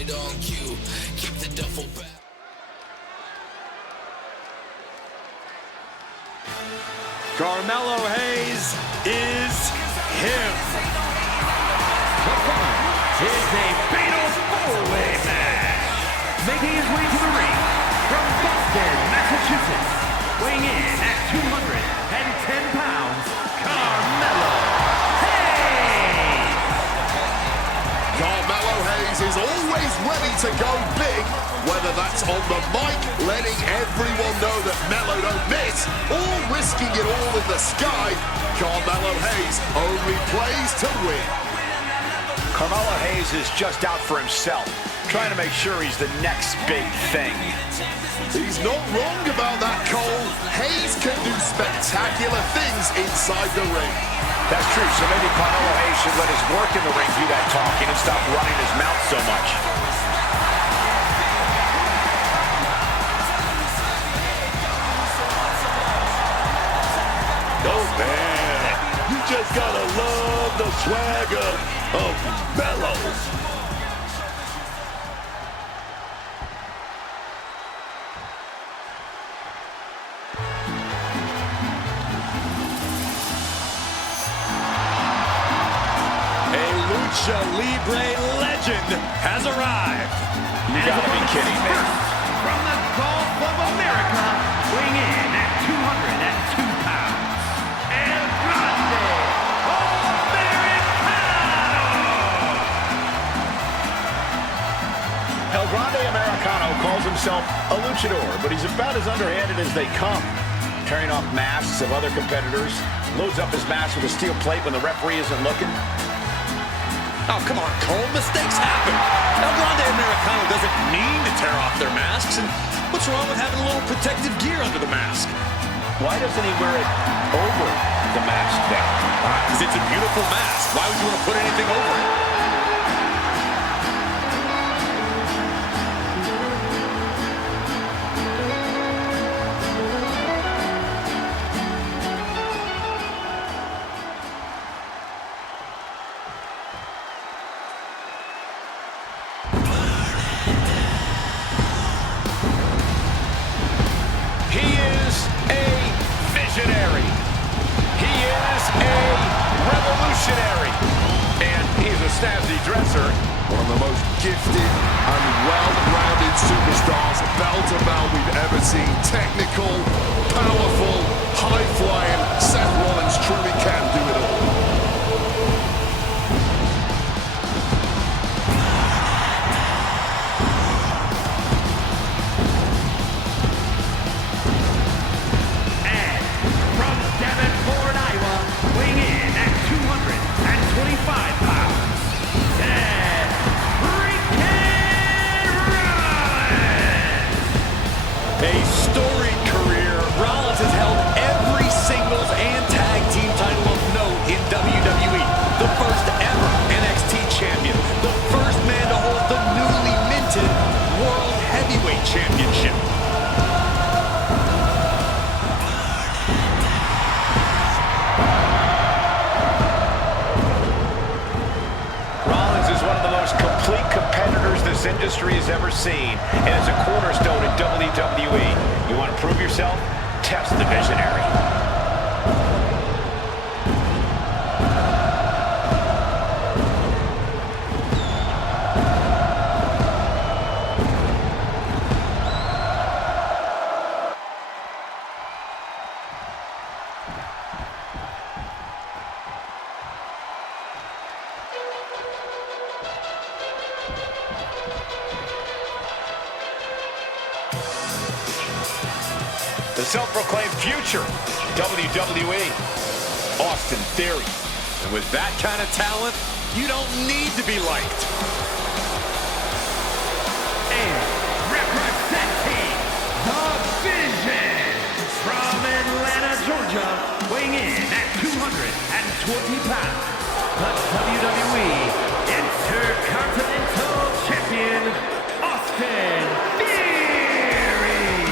right on cue. Keep the duffel bag. Carmelo Hayes is him. The following is a fatal four-way match. Making his way to the ring from Boston, Massachusetts, weighing in at 210 pounds, Carmelo Hayes. Carmelo Hayes is always ready to go big, whether that's on the mic, letting everyone know that Melo don't miss, or risking it all in the sky. Carmelo Hayes only plays to win. Carmelo Hayes is just out for himself, trying to make sure he's the next big thing. He's not wrong about that, Cole. Hayes can do spectacular things inside the ring. That's true, so maybe Carmelo Hayes should let his work in the ring do that talking and stop running his mouth so much. Oh, man. You just gotta love the swagger of Melo. Lucha Libre legend has arrived. You gotta be kidding me. From the Gulf of America, weighing in at 202 pounds, El Grande Americano. El Grande Americano calls himself a luchador, but he's about as underhanded as they come. Tearing off masks of other competitors, loads up his mask with a steel plate when the referee isn't looking. Oh, come on, Cole. Mistakes happen. El Grande Americano doesn't mean to tear off their masks. And what's wrong with having a little protective gear under the mask? Why doesn't he wear it over the mask then? Because it's a beautiful mask. Why would you want to put anything over it? And he's a snazzy dresser. One of the most gifted and well-rounded superstars, bell to bell, we've ever seen. Technical, powerful, high-flying. Seth Rollins truly can do it all. And from Davenport, Iowa, weighing in at 225 pounds, Seth freaking Rollins. A storied career. Rollins has held every singles and tag team title of note in WWE. The first ever NXT champion. The first man to hold the newly minted World Heavyweight Championship. Rollins is one of the most complete competitors this industry has ever seen, and is a cornerstone in WWE. You want to prove yourself? Test the visionary. The self-proclaimed future, WWE, Austin Theory. And with that kind of talent, you don't need to be liked. And representing the Vision from Atlanta, Georgia, weighing in at 220 pounds, the WWE Intercontinental Champion, Austin Theory.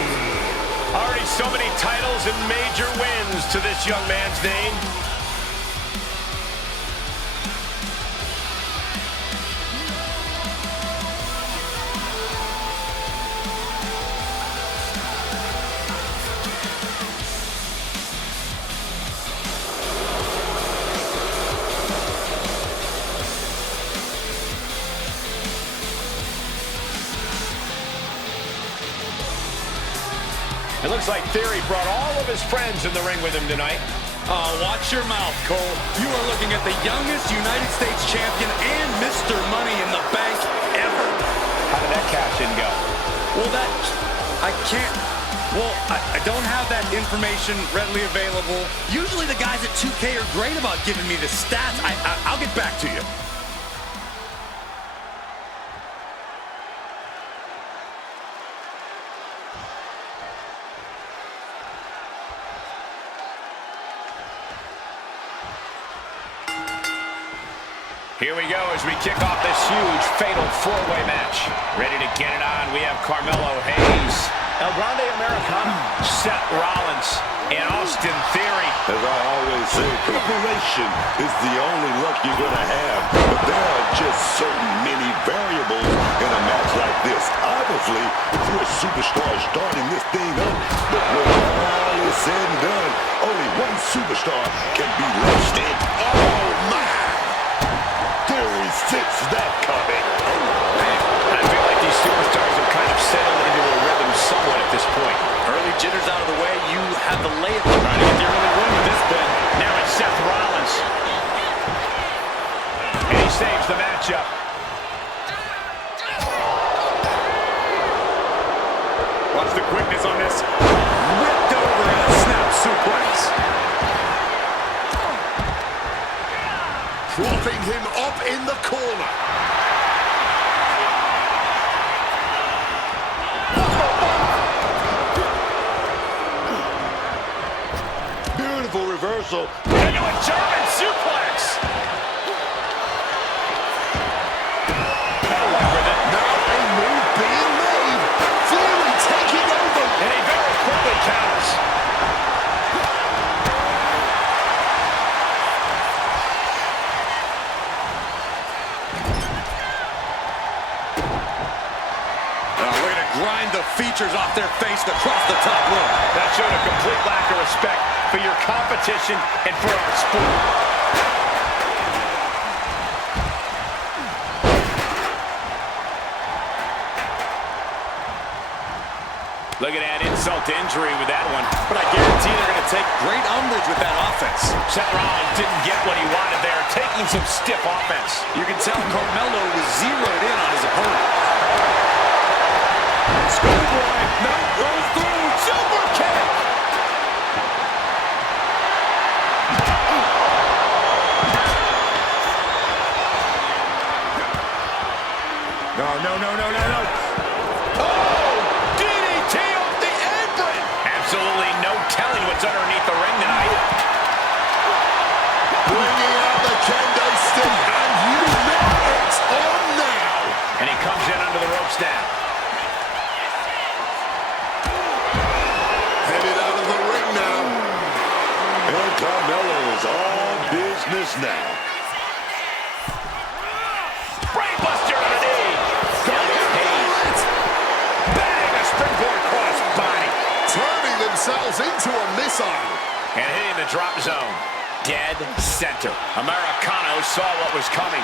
Already so many titles and major wins to this young man's name. It looks like Theory brought all of his friends in the ring with him tonight. Oh, watch your mouth, Cole. You are looking at the youngest United States champion and Mr. Money in the Bank ever. How did that cash in go? Well, I don't have that information readily available. Usually the guys at 2K are great about giving me the stats. I'll get back to you. Here we go as we kick off this huge fatal four-way match. Ready to get it on, we have Carmelo Hayes, El Grande Americano, Seth Rollins, and Austin Theory. As I always say, preparation is the only luck you're going to have. But there are just so many variables in a match like this. Obviously, if you're a superstar starting this thing up, but when all is said and done, only one superstar can be left standing. Oh, my! Theory sits that coming. Man, I feel like these superstars have kind of settled into a rhythm somewhat at this point. Early jitters out of the way, you have the layup. Trying to get the early win with this Ben. Now it's Seth Rollins. And he saves the matchup. Watch the quickness on this. Whipped over and a snap suplex. Propping him up in the corner. Beautiful reversal. Into a German suplex. Now a move being made. Theory taking over. And he very quickly counters. Grind the features off their face across the top rope. That showed a complete lack of respect for your competition and for our sport. Look at that insult to injury with that one. But I guarantee they're going to take great umbrage with that offense. Seth Rollins didn't get what he wanted there, taking some stiff offense. You can tell Carmelo was zeroed in on his opponent. Schoolboy, no, goes through, super kick! No. Oh, DDT off the apron! Absolutely no telling what's underneath the ring tonight. Bringing out the kendo stick, and you know it's on now. And he comes in under the ropes now. Headed out of the ring now. And Carmelo's all business now. Brainbuster on a knee. Hayes. Bang, a springboard cross body. Turning themselves into a missile. And hitting the drop zone. Dead center. Americano saw what was coming.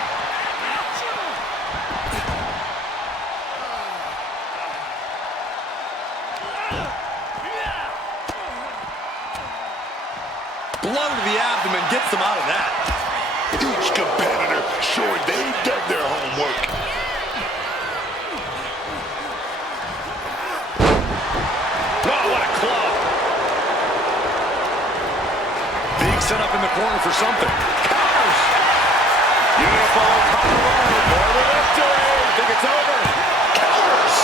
Blow to the abdomen gets them out of that. Each competitor sure they've done their homework. Oh, what a club. Being set up in the corner for something. Counters. Beautiful Colorado for the victory. Think it's over. Counters.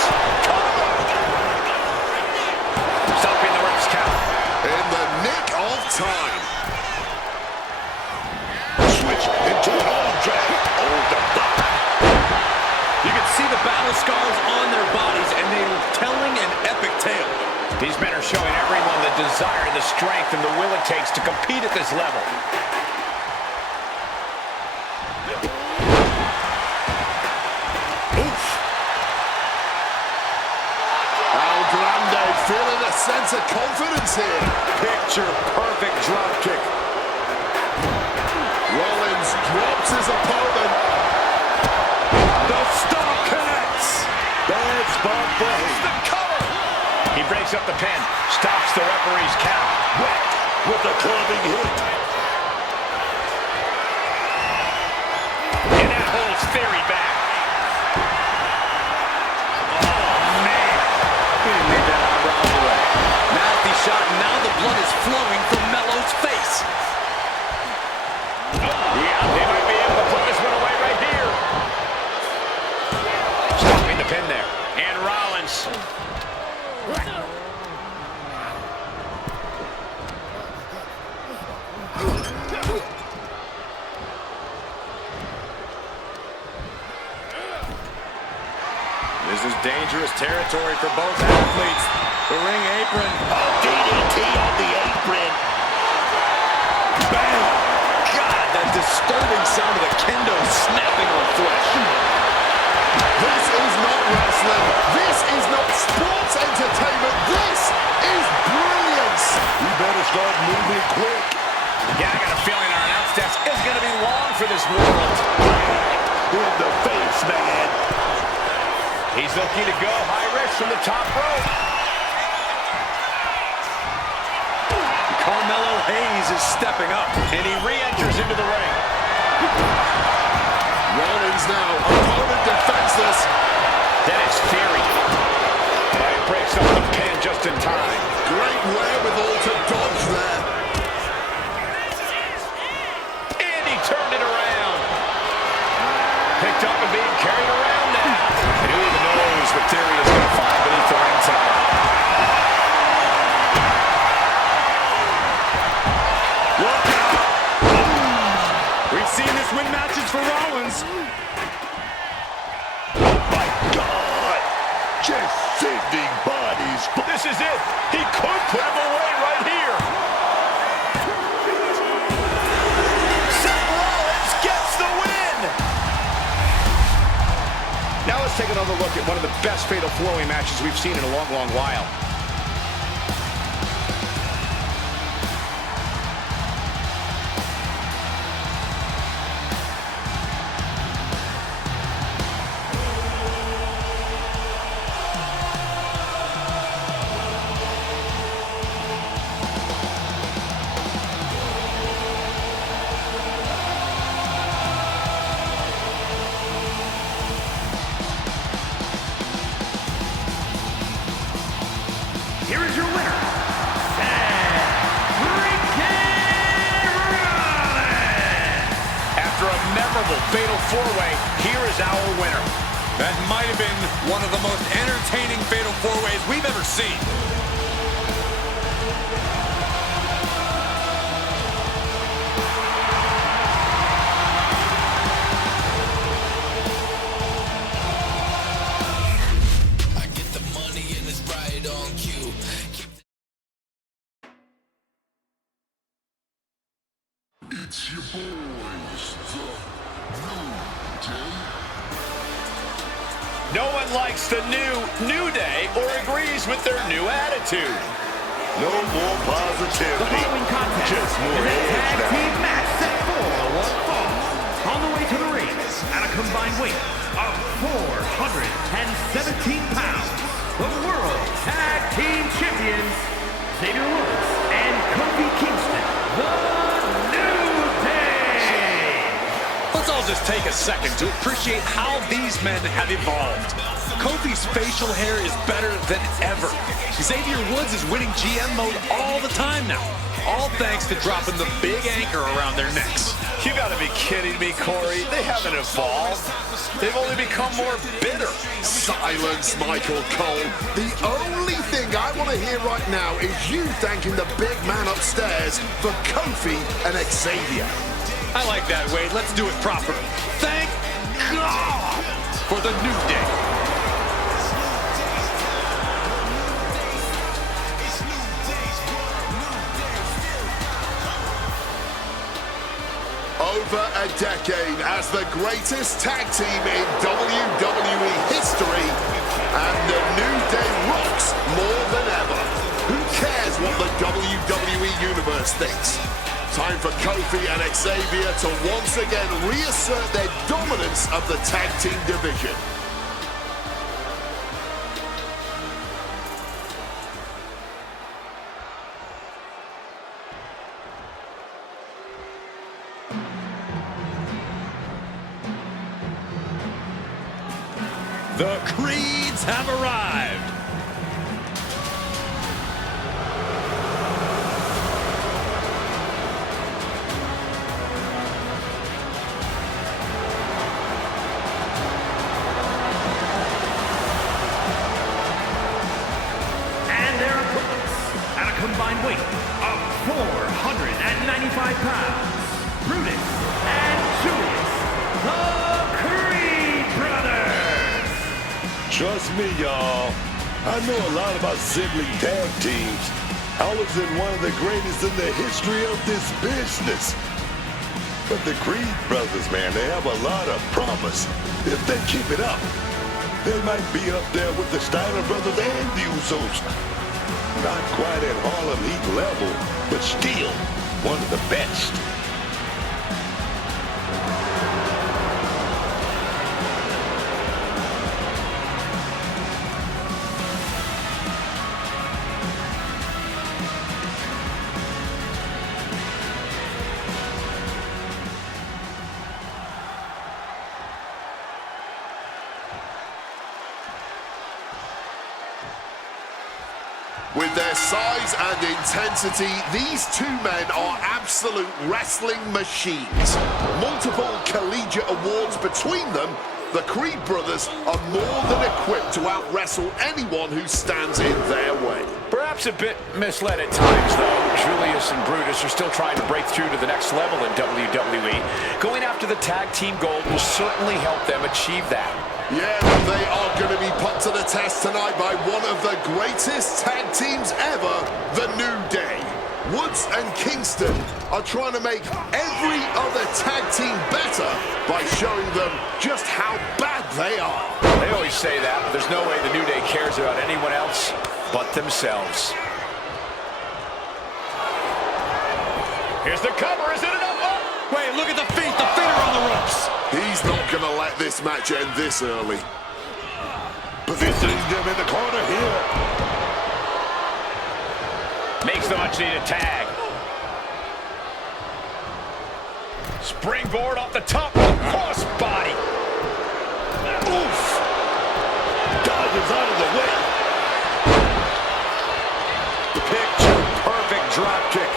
Stopping the ref's count. In the nick of time. Switch into an arm drag. Hold the block. You can see the battle scars on their bodies, and they are telling an epic tale. These men are showing everyone the desire, the strength, and the will it takes to compete at this level. Oof. El Grande feeling a sense of confidence here. Picture perfect drop kick. Rollins drops his opponent. The stomp connects. Bad spot for him. The cover. He breaks breaks up the pin. Stops the referee's count. With a clubbing hit. And that holds Theory back. Oh, man. He didn't leave that arm all the way. Nasty shot, and now the blood is flowing from Melo's face. Yeah, they might be able to put this one away right here. Stopping the pin there. And Rollins. This is dangerous territory for both athletes. The ring apron. DDT on the apron. Bam! God, that disturbing sound of the kendo snapping on flesh. This is not wrestling. This is not sports entertainment. This is brilliance. We better start moving quick. Yeah, I got a feeling our announce desk is going to be long for this world. In the face, man. He's looking to go high risk from the top rope. Carmelo Hayes is stepping up. And he re-enters into the ring. Rollins now, opponent defenseless. Then it's Theory. But he breaks up the pin just in time. Great wherewithal to dodge there. And he turned it around. Picked up and being carried around now. And who even knows what Theory is going to find beneath the ring tonight. Look out! We've seen this win matches for Rollins. My God! Just sending bodies. This is it. He could put him away right here. Seth Rollins gets the win. Now let's take another look at one of the best fatal four-way matches we've seen in a long, long while. Here is your winner, Seth freaking Rollins. After a memorable fatal four-way, here is our winner. That might have been one of the most entertaining fatal four-ways we've ever seen. I get the money and it's right on cue. It's your boys, the New Day. No one likes the New Day or agrees with their new attitude. No more The positivity. following contest Just more is a edge tag now. team match set for one fall. On the way to the ring, at a combined weight of 417 pounds, the World Tag Team Champions, Xavier Woods and Kofi Kingston, the New Day. Let's all just take a second to appreciate how these men have evolved. Kofi's facial hair is better than ever. Xavier Woods is winning GM mode all the time now. All thanks to dropping the big anchor around their necks. You gotta be kidding me, Corey. They haven't evolved. They've only become more bitter. Silence, Michael Cole. The only thing I want to hear right now is you thanking the big man upstairs for Kofi and Xavier. I like that, Wade. Let's do it proper. Thank God for the New Day. Over a decade as the greatest tag team in WWE history, and the New Day rocks more than ever. Who cares what the WWE Universe thinks? Time for Kofi and Xavier to once again reassert their dominance of the tag team division. The Creeds have arrived. And their opponents, at a combined weight of 495 pounds, Brutus and Julius, the Creed brothers. Trust me, y'all. I know a lot about sibling tag teams. I was in one of the greatest in the history of this business. But the Creed brothers, man, they have a lot of promise. If they keep it up, they might be up there with the Steiner brothers and the Usos. Not quite at Harlem Heat level, but still one of the best. With their size and intensity, these two men are absolute wrestling machines. Multiple collegiate awards between them, the Creed brothers are more than equipped to out-wrestle anyone who stands in their way. Perhaps a bit misled at times, though. Julius and Brutus are still trying to break through to the next level in WWE. Going after the tag team gold will certainly help them achieve that. Yeah, they are going to be put to the test tonight by one of the greatest tag teams ever, the New Day. Woods and Kingston are trying to make every other tag team better by showing them just how bad they are. They always say that, but there's no way the New Day cares about anyone else but themselves. Here's the cover. Is it enough? Oh! Wait, look at the feet. The feet are on the ropes. He's not going to let this match end this early. Positioning them in the corner here. Makes the much-needed tag. Springboard off the top. Cross body. Oof! Dodges out of the way. Picture-perfect drop kick.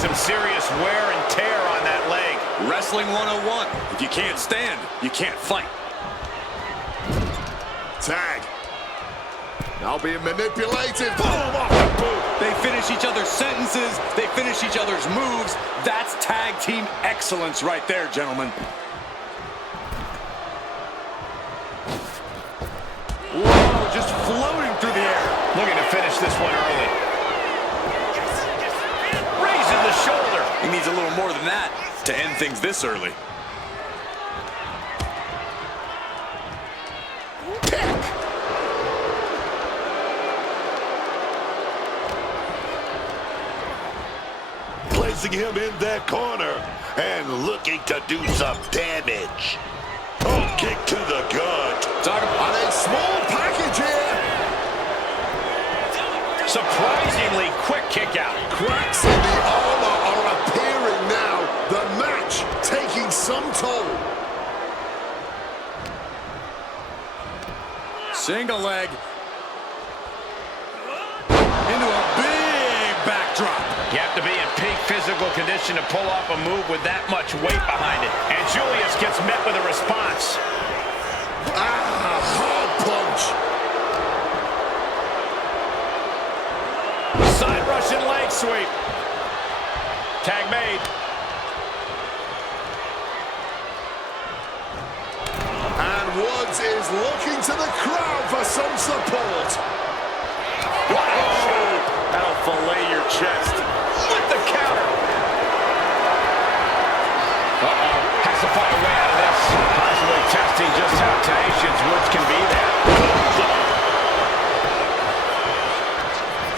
Some serious wear and tear on that leg. Wrestling 101. If you can't stand, you can't fight. Tag. Now being manipulated. Boom, off the boot. They finish each other's sentences. They finish each other's moves. That's tag team excellence right there, gentlemen. Whoa, just floating through the air. Looking to finish this one early. Raising the shoulder. He needs a little more than that to end things this early. Placing him in that corner and looking to do some damage. Oh, kick to the gut. And a small package here. Surprisingly quick kick out. Cracks in the armor are appearing now. The match taking some toll. Single leg. Into a big backdrop. You have to be in peak physical condition to pull off a move with that much weight behind it. And Julius gets met with a response. Hard punch. Side Russian leg sweep. Tag made. And Woods is looking to the crowd for some support. Wow. That'll fillet your chest. With the counter. Has to find a way out of this. Possibly testing just how tenacious Woods can be there.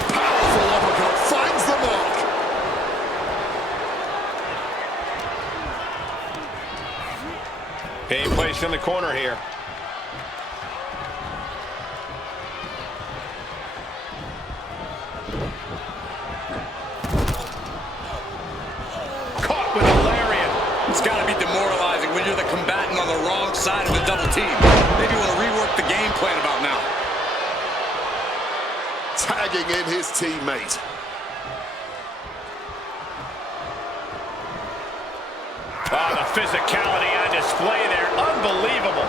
Powerful uppercut finds the mark. Being placed in the corner here. Caught with a lariat. It's got to be demoralizing when you're the combatant on the wrong side of the double team. Maybe you want to rework the game plan about now. Tagging in his teammate. Oh, the physicality on display there. Unbelievable.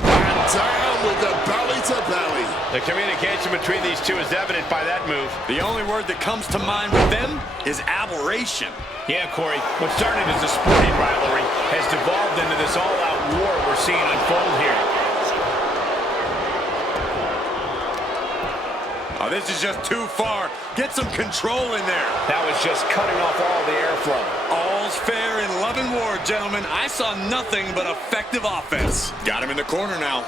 And down with the belly to belly. The communication between these two is evident by that move. The only word that comes to mind with them is aberration. Yeah, Corey, what started as a sporting rivalry has devolved into this all-out war we're seeing unfold here. Oh, this is just too far. Get some control in there. That was just cutting off all the airflow. All's fair in love and war, gentlemen. I saw nothing but effective offense. Got him in the corner now.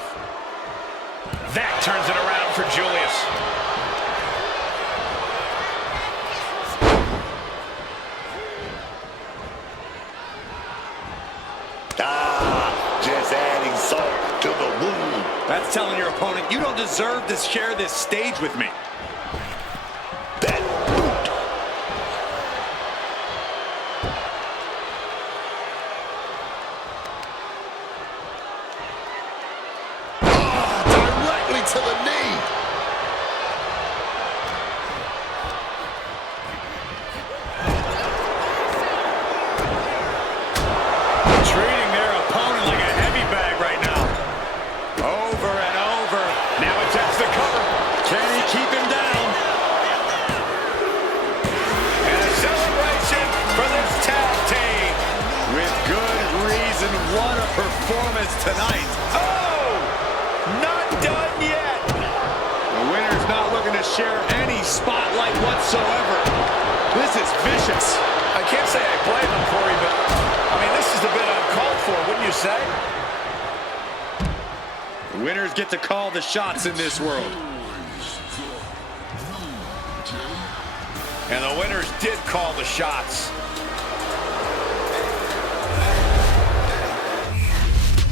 That turns it around for Julius. Just adding salt to the wound. That's telling your opponent, you don't deserve to share this stage with me. That boot. Directly to the knee. Treating their opponent like a heavy bag right now. Over and over. Now attempts the cover. Can he keep him down? And a celebration for this tag team. With good reason, what a performance tonight. Oh! Not done yet. The winner's not looking to share any spotlight whatsoever. This is vicious. I can't say I blame him, Corey, but, I mean, this is a bit uncalled for, wouldn't you say? The winners get to call the shots in this world. And the winners did call the shots.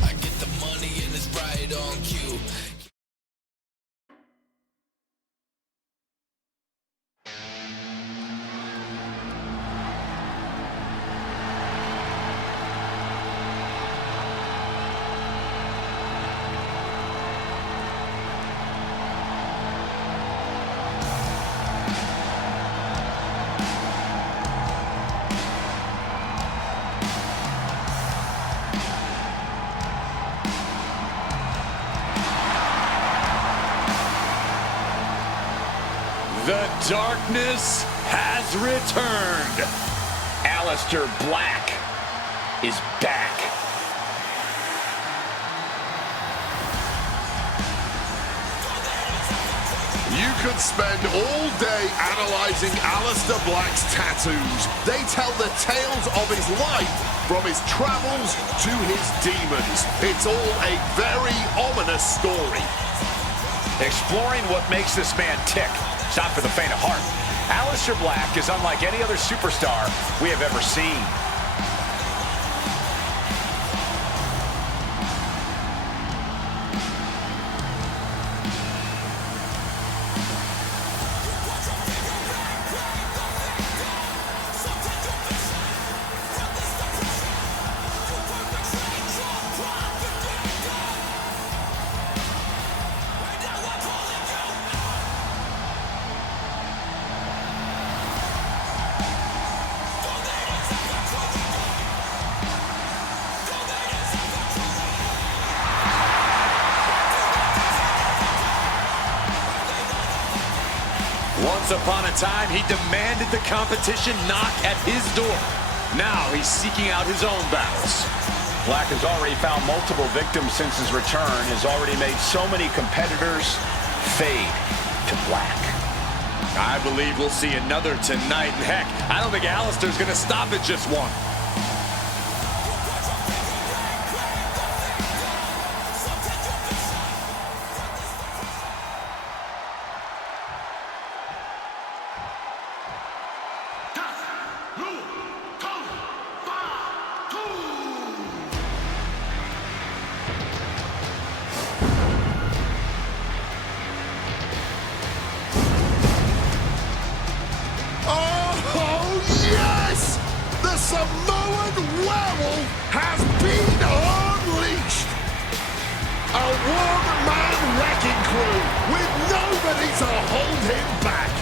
I get the money and it's right on cue. The darkness has returned. Aleister Black is back. You could spend all day analyzing Aleister Black's tattoos. They tell the tales of his life, from his travels to his demons. It's all a very ominous story. Exploring what makes this man tick. It's not for the faint of heart. Aleister Black is unlike any other superstar we have ever seen. Once upon a time, he demanded the competition knock at his door. Now he's seeking out his own battles. Black has already found multiple victims since his return, has already made so many competitors fade to black. I believe we'll see another tonight. And heck, I don't think Aleister's going to stop at just one. Samoan werewolf has been unleashed. A one-man wrecking crew with nobody to hold him back.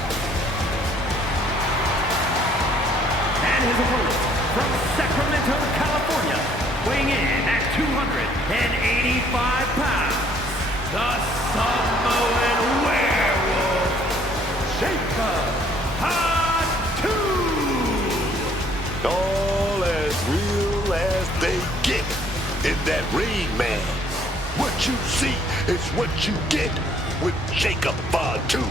And his opponent from Sacramento, California, weighing in at 285 pounds, the Samoan werewolf, Jacob Fatu. All as real as they get in that ring, man. What you see is what you get with Jacob Fatu.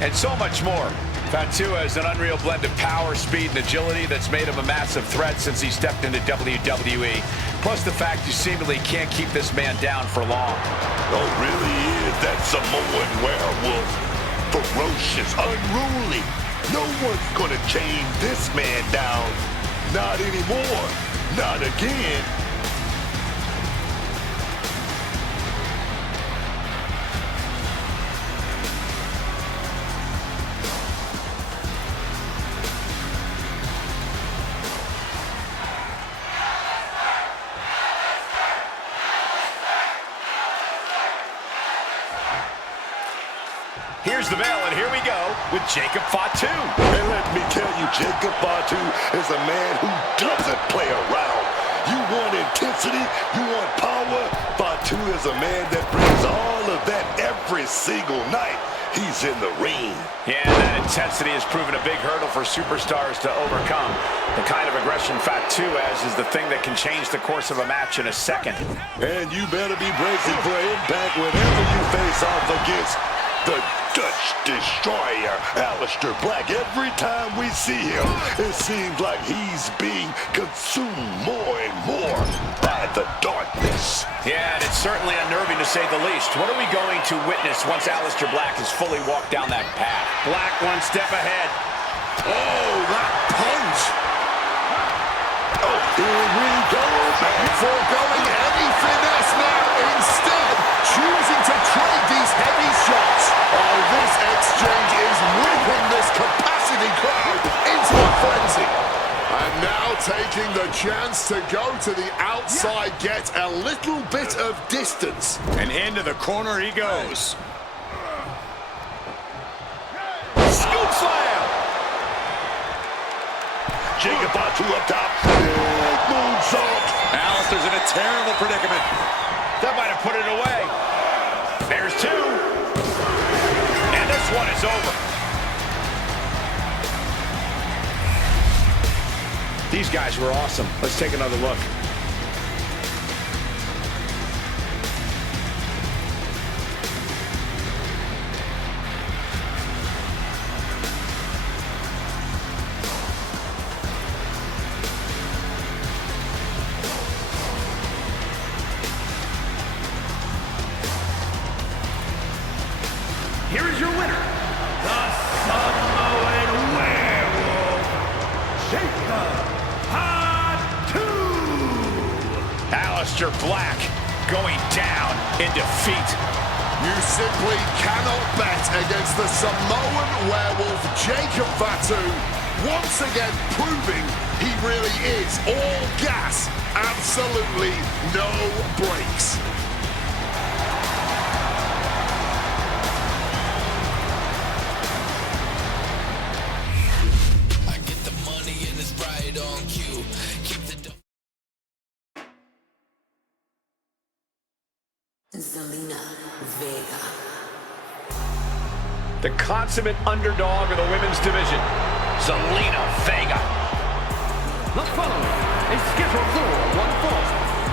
And so much more. Fatu has an unreal blend of power, speed, and agility that's made him a massive threat since he stepped into WWE. Plus the fact you seemingly can't keep this man down for long. Oh, really is that Samoan werewolf. Ferocious, unruly. No one's gonna chain this man down. Not anymore. Not again. Here's the bell, and here we go with Jacob Fatu. And let me tell you, Jacob Fatu is a man who doesn't play around. You want intensity, you want power. Fatu is a man that brings all of that every single night he's in the ring. Yeah, that intensity has proven a big hurdle for superstars to overcome. The kind of aggression Fatu has is the thing that can change the course of a match in a second. And you better be bracing for impact whenever you face off against the Dutch Destroyer, Aleister Black. Every time we see him, it seems like he's being consumed more and more by the darkness. Yeah, and it's certainly unnerving to say the least. What are we going to witness once Aleister Black has fully walked down that path? Black one step ahead. Oh, that punch! Oh, here we go, man. Foregoing any finesse now, instead choosing to trade these heavy shots. Oh, this exchange is whipping this capacity crowd into a frenzy. And now taking the chance to go to the outside, get a little bit of distance. And into the corner he goes. Scoop slam! Jacob Fatu up top. Big moonsault. Aleister's in a terrible predicament. That might have put it away. There's two. And this one is over. These guys were awesome. Let's take another look. Here is your winner, the Samoan werewolf, Jacob Fatu. Aleister Black going down in defeat. You simply cannot bet against the Samoan werewolf Jacob Fatu, once again proving he really is all gas, absolutely no brakes. I get the money and it's right on cue. Keep the Zelina Vega. The consummate underdog of the women's division, Zelina Vega. The following is scheduled for one fall,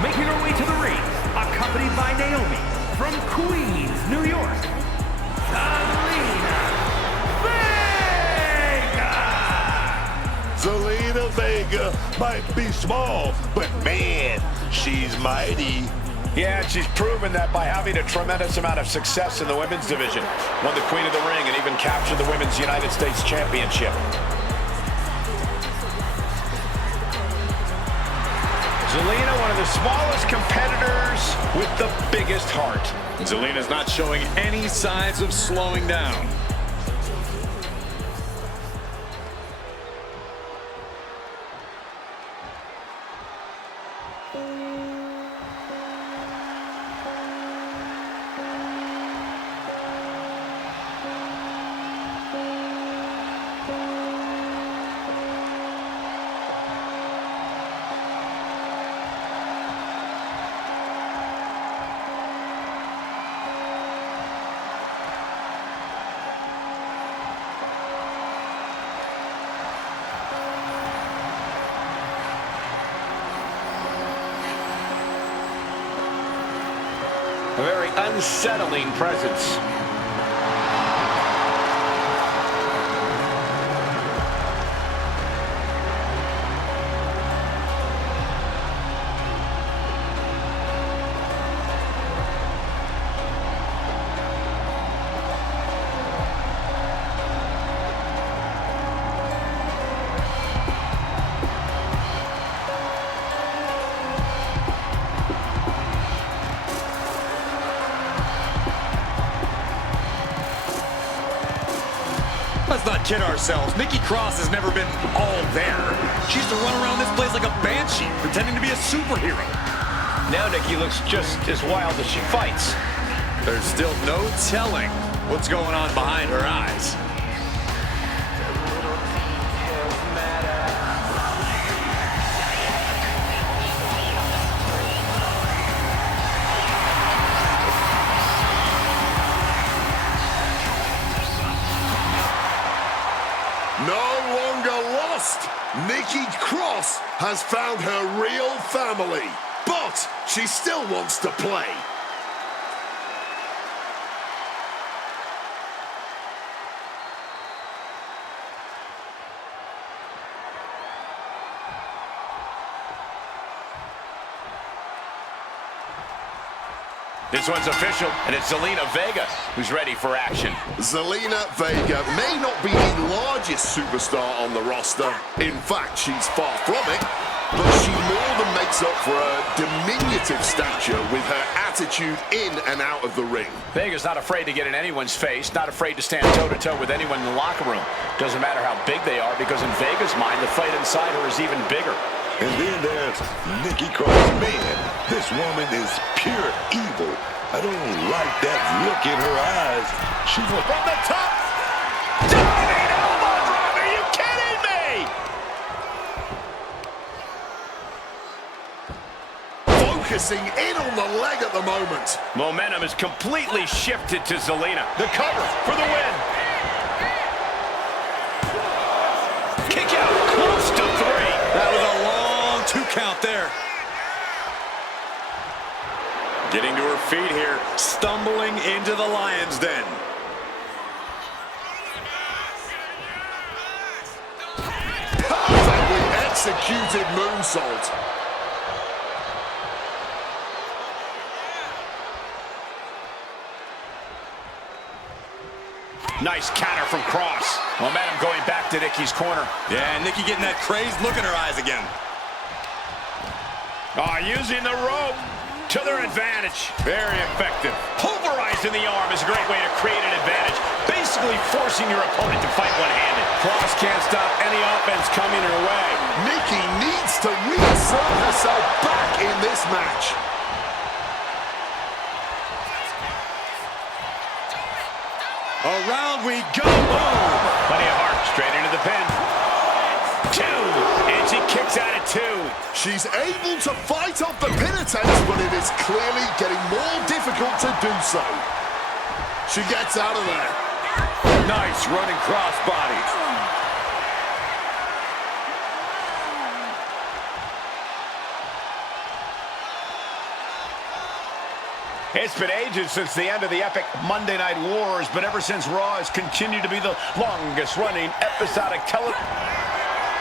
making her way to the ring, accompanied by Naomi from Queens, New York, Zelina Vega. Zelina Vega might be small, but man, she's mighty. Yeah, she's proven that by having a tremendous amount of success in the women's division. Won the Queen of the Ring and even captured the Women's United States Championship. Zelina, one of the smallest competitors with the biggest heart. Zelina's not showing any signs of slowing down. A very unsettling presence. Let's not kid ourselves. Nikki Cross has never been all there. She used to run around this place like a banshee, pretending to be a superhero. Now Nikki looks just as wild as she fights. There's still no telling what's going on behind her eyes. No longer lost. Nikki Cross has found her real family, but she still wants to play. This one's official, and it's Zelina Vega who's ready for action. Zelina Vega may not be the largest superstar on the roster. In fact, she's far from it. But she more than makes up for her diminutive stature with her attitude in and out of the ring. Vega's not afraid to get in anyone's face, not afraid to stand toe-to-toe with anyone in the locker room. Doesn't matter how big they are, because in Vega's mind, the fight inside her is even bigger. And then there's Nikki Cross. Man, this woman is pure evil. I don't like that look in her eyes. She's from the top. Diving elbow drop, are you kidding me? Focusing in on the leg at the moment. Momentum is completely shifted to Zelina. The cover for the win. Kick out, close to 3. That was a long 2 count there. Getting to her feet here, stumbling into the lion's den. Perfectly executed moonsault. Nice counter from Cross. Momentum going back to Nikki's corner. Yeah, Nikki getting that crazed look in her eyes again. Using the rope to their advantage. Very effective. Pulverizing the arm is a great way to create an advantage. Basically forcing your opponent to fight one-handed. Cross can't stop any offense coming her way. Nikki needs to reassert herself back in this match. Around we go. Boom. Plenty of heart. Straight into the pin. 2. And she kicks out at 2. She's able to fight off the pin attempts, but it is clearly getting more difficult to do so. She gets out of there. Nice running crossbody. It's been ages since the end of the epic Monday Night Wars, but ever since Raw has continued to be the longest-running episodic television.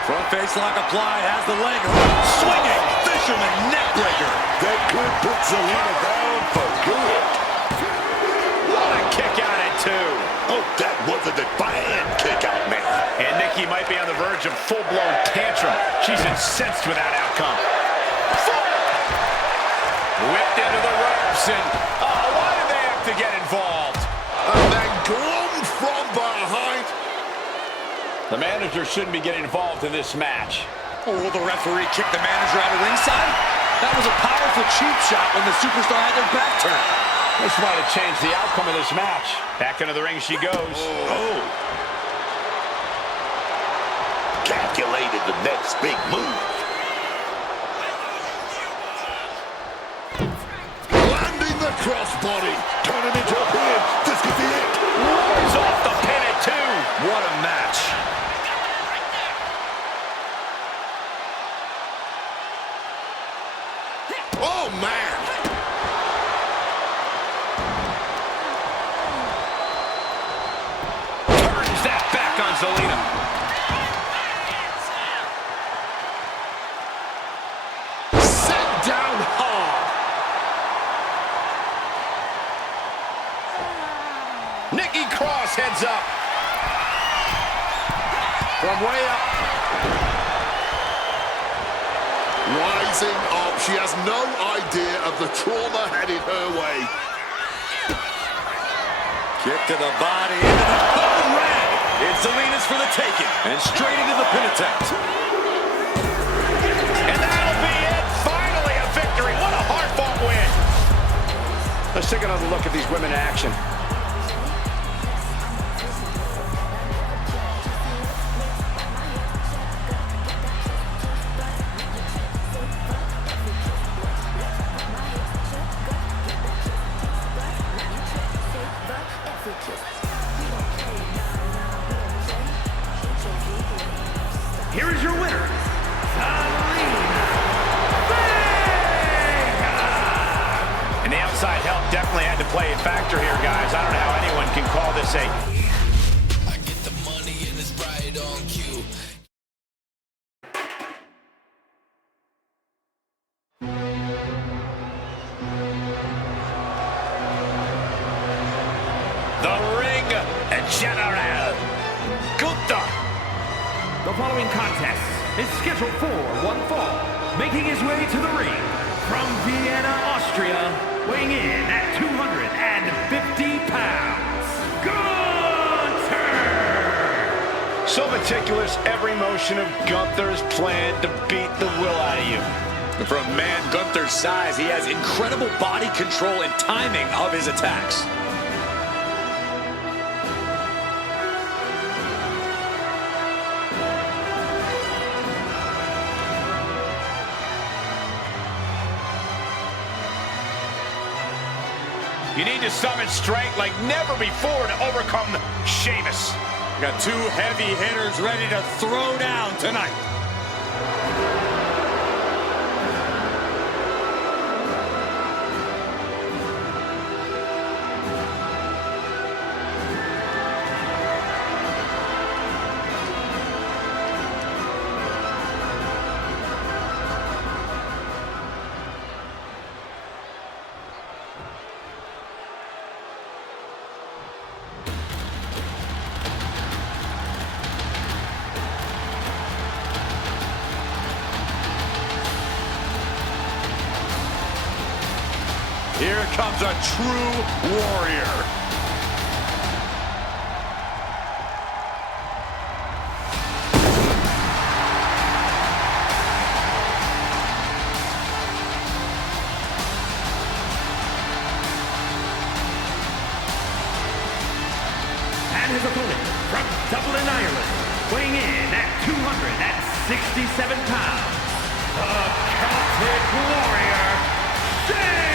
Front face lock applied, has the leg hook, swinging, fisherman neckbreaker. That could put Zelina down for good. What a kick out at 2. Oh, that was a defiant kick out, man. And Nikki might be on the verge of full-blown tantrum. She's incensed with that outcome. Whipped into the ropes, and why did they have to get involved? And then glommed from behind. The manager shouldn't be getting involved in this match. Oh, the referee kicked the manager out of ringside? That was a powerful cheap shot when the superstar had their back turned. This might have changed the outcome of this match. Back into the ring she goes. Oh. That's big move. Landing the crossbody. Turning into a pin. This could be it. Roars off the pin at 2. What a match. Oh, man. Turns that back on Zelina. Sent down hard. Nikki Cross heads up. From way up. Rising up. She has no idea of the trauma headed her way. Kick to the body, into the code red. It's Zelina's for the taking, and straight into the pin attempt. And that'll be it. Finally a victory. What a hard-fought win. Let's take another look at these women in action. Here is your winner, Zelina Vega. And the outside help definitely had to play a factor here, guys. I don't know how anyone can call this a... I get the money and it's right on cue. The Ring General Gunther. The following contest is scheduled for one fall, making his way to the ring from Vienna, Austria, weighing in at 250 pounds, Gunther! So meticulous, every motion of Gunther's planned to beat the will out of you. And for a man Gunther's size, he has incredible body control and timing of his attacks. You need to summon strength like never before to overcome Sheamus. Got two heavy hitters ready to throw down tonight. Here comes a true warrior. And his opponent from Dublin, Ireland, weighing in at 267 pounds, the Celtic Warrior, Sheamus!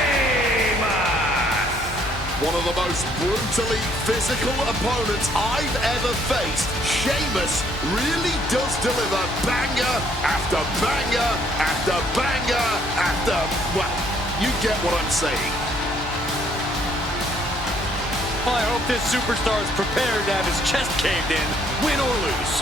One of the most brutally physical opponents I've ever faced. Sheamus really does deliver banger after banger after banger after... Well, you get what I'm saying. Well, I hope this superstar is prepared to have his chest caved in, win or lose.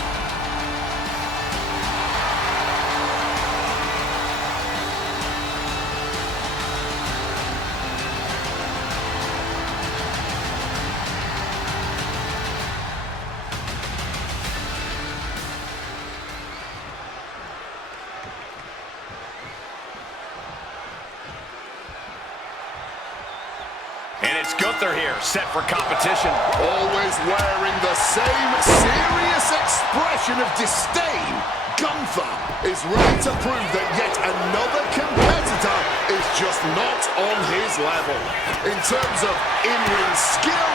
And it's Gunther here, set for competition. Always wearing the same serious expression of disdain, Gunther is ready to prove that yet another competitor is just not on his level. In terms of in-ring skill,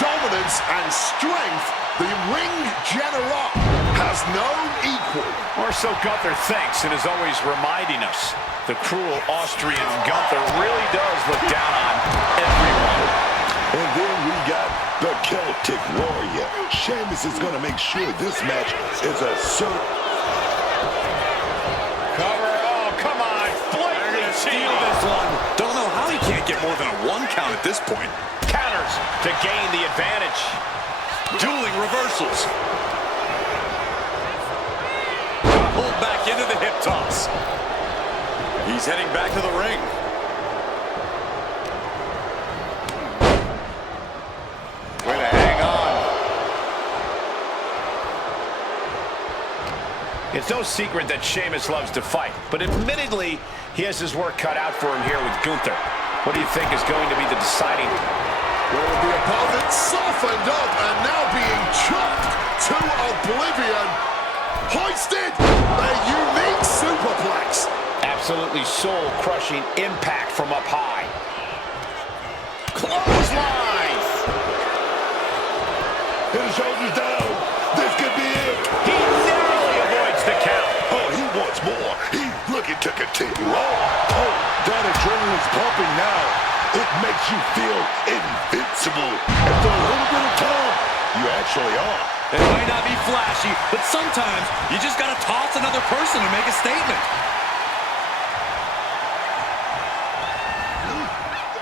dominance, and strength, the Ring General has has no equal. Or so Gunther thinks, and is always reminding us. The cruel Austrian Gunther really does look down on everyone. And then we got the Celtic Warrior. Sheamus is going to make sure this match is a certain... Cover, oh, come on. Blatantly Steal this one. Don't know how he can't get more than a 1 count at this point. Counters to gain the advantage. Dueling reversals. Pulled back into the hip toss. He's heading back to the ring. Way to hang on. It's no secret that Sheamus loves to fight, but admittedly, he has his work cut out for him here with Gunther. What do you think is going to be the deciding? Well, the opponent softened up and now being chopped to oblivion. Hoisted, a unique superplex. Absolutely soul-crushing impact from up high. Clothesline! His shoulders down. This could be it. He narrowly avoids the count. Oh, he wants more. He's looking to continue on. Oh, that adrenaline's pumping now. It makes you feel invincible. And for a little bit of time, you actually are. It might not be flashy, but sometimes you just got to toss another person to make a statement.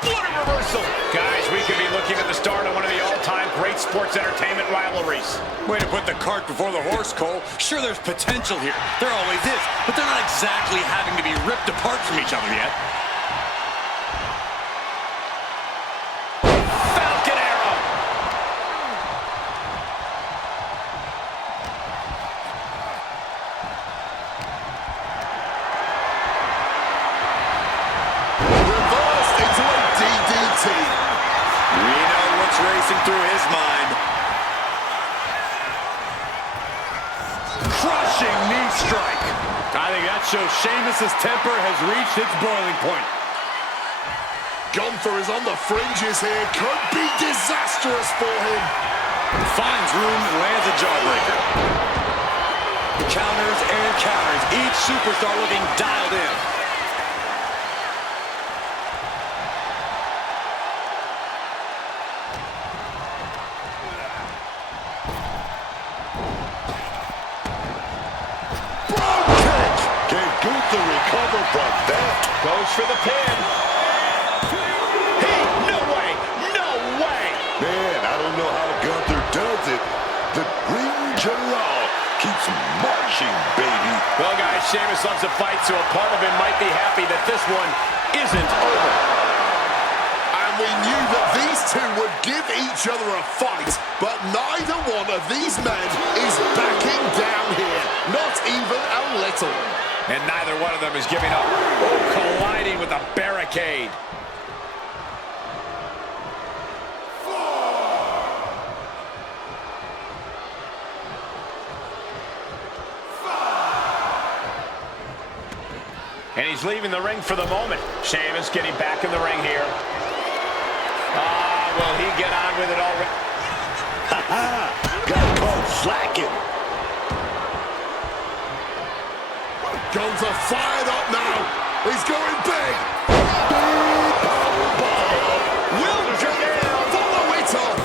What a reversal! Guys, we could be looking at the start of one of the all-time great sports entertainment rivalries. Way to put the cart before the horse, Cole. Sure, there's potential here. There always is. But they're not exactly having to be ripped apart from each other yet. Falcon arrow! Reversed into a DDT. We know what's racing through his mind. Crushing knee strike. I think that shows Sheamus's temper has reached its boiling point. Gunther is on the fringes here. Could be disastrous for him. Finds room and lands a jawbreaker. Counters and counters. Each superstar looking dialed in. Can Gunther recover from that? Goes for the pin. No way! No way! Man, I don't know how Gunther does it. The ring general keeps marching, baby. Well, guys, Sheamus loves to fight, so a part of him might be happy that this one isn't over. And we knew that these two would give each other a fight, but neither one of these men is backing down here. Not even a little. And neither one of them is giving up. Oh, colliding with a barricade. And he's leaving the ring for the moment. Sheamus getting back in the ring here. Will he get on with it already? Got caught slacking. Gunther fired up now. He's going big. Will follow it up.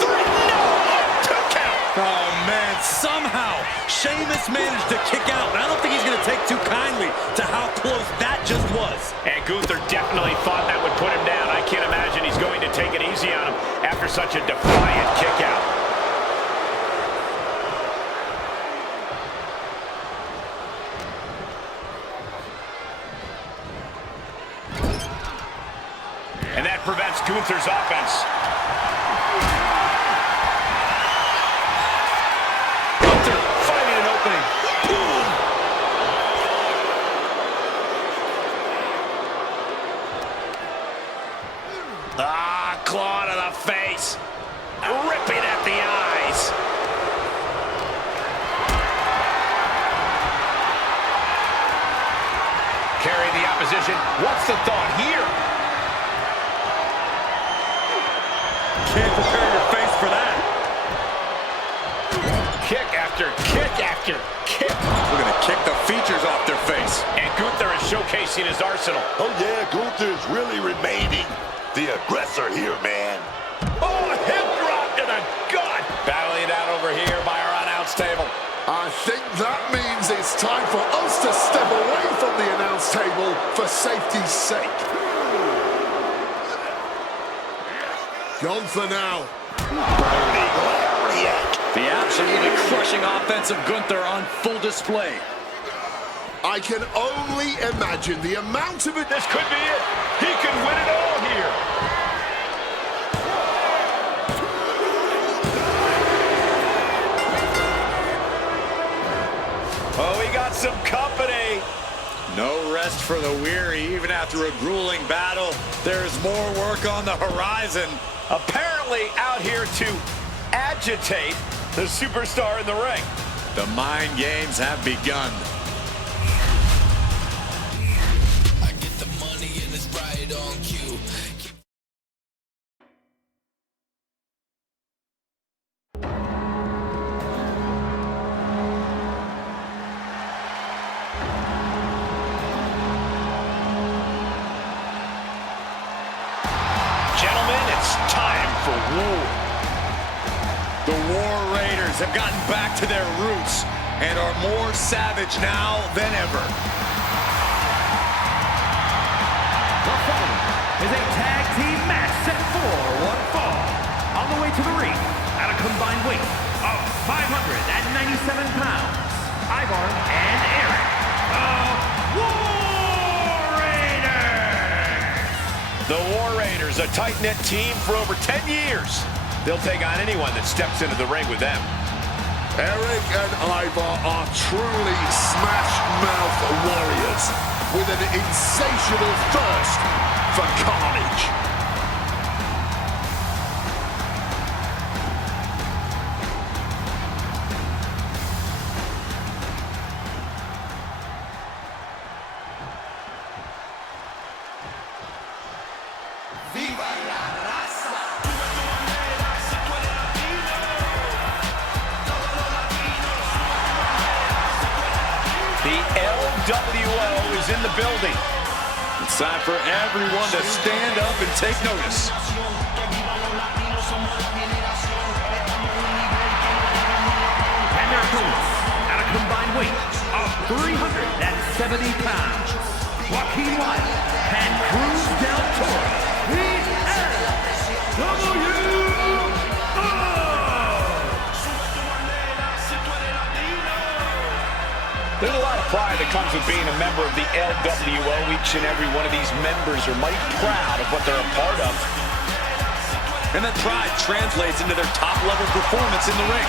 3, no, 2 count. Oh, man, somehow Sheamus managed to kick out. And I don't think he's going to take too kindly to how close that just was. And Gunther definitely thought that would put him down. I can't imagine he's going to take it easy on him after such a defiant kick out. And that prevents Gunther's offense. Gunther finding an opening. Boom! Claw to the face. Ripping at the eyes. Carry the opposition. What's the thought here? Can't prepare your face for that. Kick after kick after after kick. We're going to kick the features off their face. And Gunther is showcasing his arsenal. Oh, yeah, Gunther's really remaining the aggressor here, man. Oh, a hip drop to the gut. Battling it out over here by our announce table. I think that means it's time for us to step away from the announce table for safety's sake. Gone for now. The absolutely crushing offense of Gunther on full display. I can only imagine the amount of it. This could be it. He could win it all here. Oh, he got some company. No rest for the weary. Even after a grueling battle, there's more work on the horizon. Apparently out here to agitate the superstar in the ring. The mind games have begun. I get the money and it's right on cue. Gentlemen, it's time for war. The War Raiders have gotten back to their roots and are more savage now than ever. The following is a tag team match set for one fall. On the way to the ring, at a combined weight of 597 pounds, Ivar and Eric, the War Raiders! The War Raiders, a tight-knit team for over 10 years. They'll take on anyone that steps into the ring with them. Eric and Ivar are truly smash-mouth warriors with an insatiable thirst for carnage. The LWO is in the building. It's time for everyone to stand up and take notice. And their opponents, at a combined weight of 370 pounds, Joaquin Wilde and Cruz del Toro, the LWO! There's a lot of pride that comes with being a member of the LWO. Each and every one of these members are mighty proud of what they're a part of. And that pride translates into their top-level performance in the ring.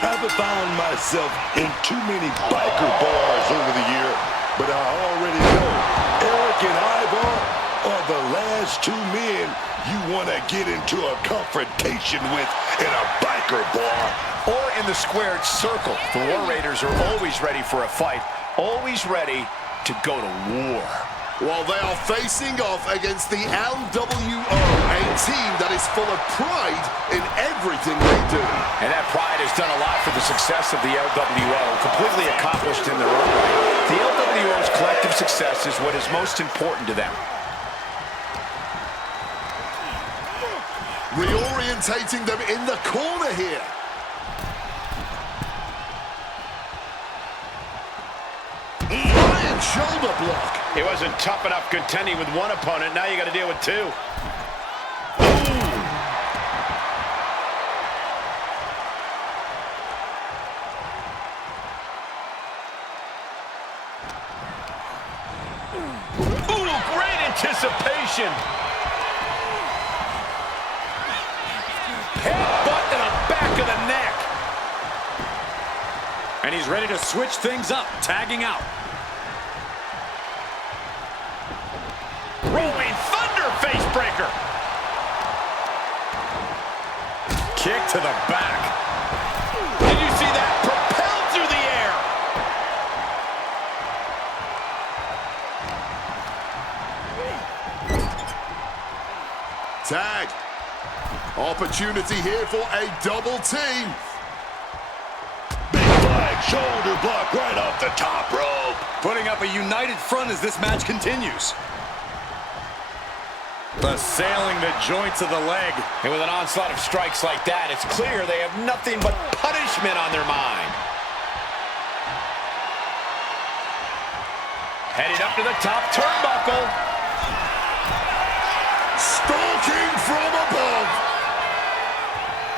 I've found myself in too many biker bars over the year, but I already know Eric and Ivar are the last two men you want to get into a confrontation with in a biker bar. Or in the squared circle. The War Raiders are always ready for a fight, always ready to go to war. While they are facing off against the LWO, a team that is full of pride in everything they do. And that pride has done a lot for the success of the LWO, completely accomplished in their own right. The LWO's collective success is what is most important to them. Reorientating them in the corner here. Flying shoulder block. It wasn't tough enough contending with one opponent. Now you got to deal with two. Ooh, great anticipation. Headbutt to the back of the neck. And he's ready to switch things up, tagging out. Rolling thunder face breaker. Kick to the back. Did you see that? Propelled through the air. Tag. Opportunity here for a double team. Big flag, shoulder block right off the top rope. Putting up a united front as this match continues. Assailing the joints of the leg. And with an onslaught of strikes like that, it's clear they have nothing but punishment on their mind. Heading up to the top turnbuckle. Stalking from above.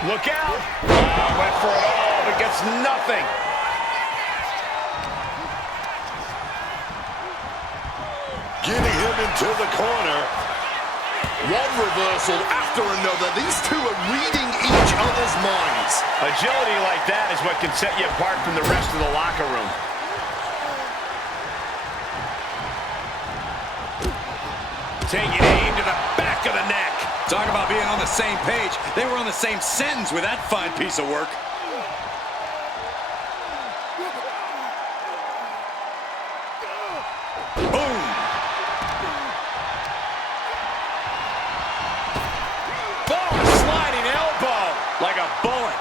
Look out. Went for it all, but gets nothing. Getting him into the corner. One reversal after another. These two are reading each other's minds. Agility like that is what can set you apart from the rest of the locker room. Taking aim to the back of the neck. Talk about being on the same page. They were on the same sentence with that fine piece of work. Boom! Oh, sliding elbow like a bullet.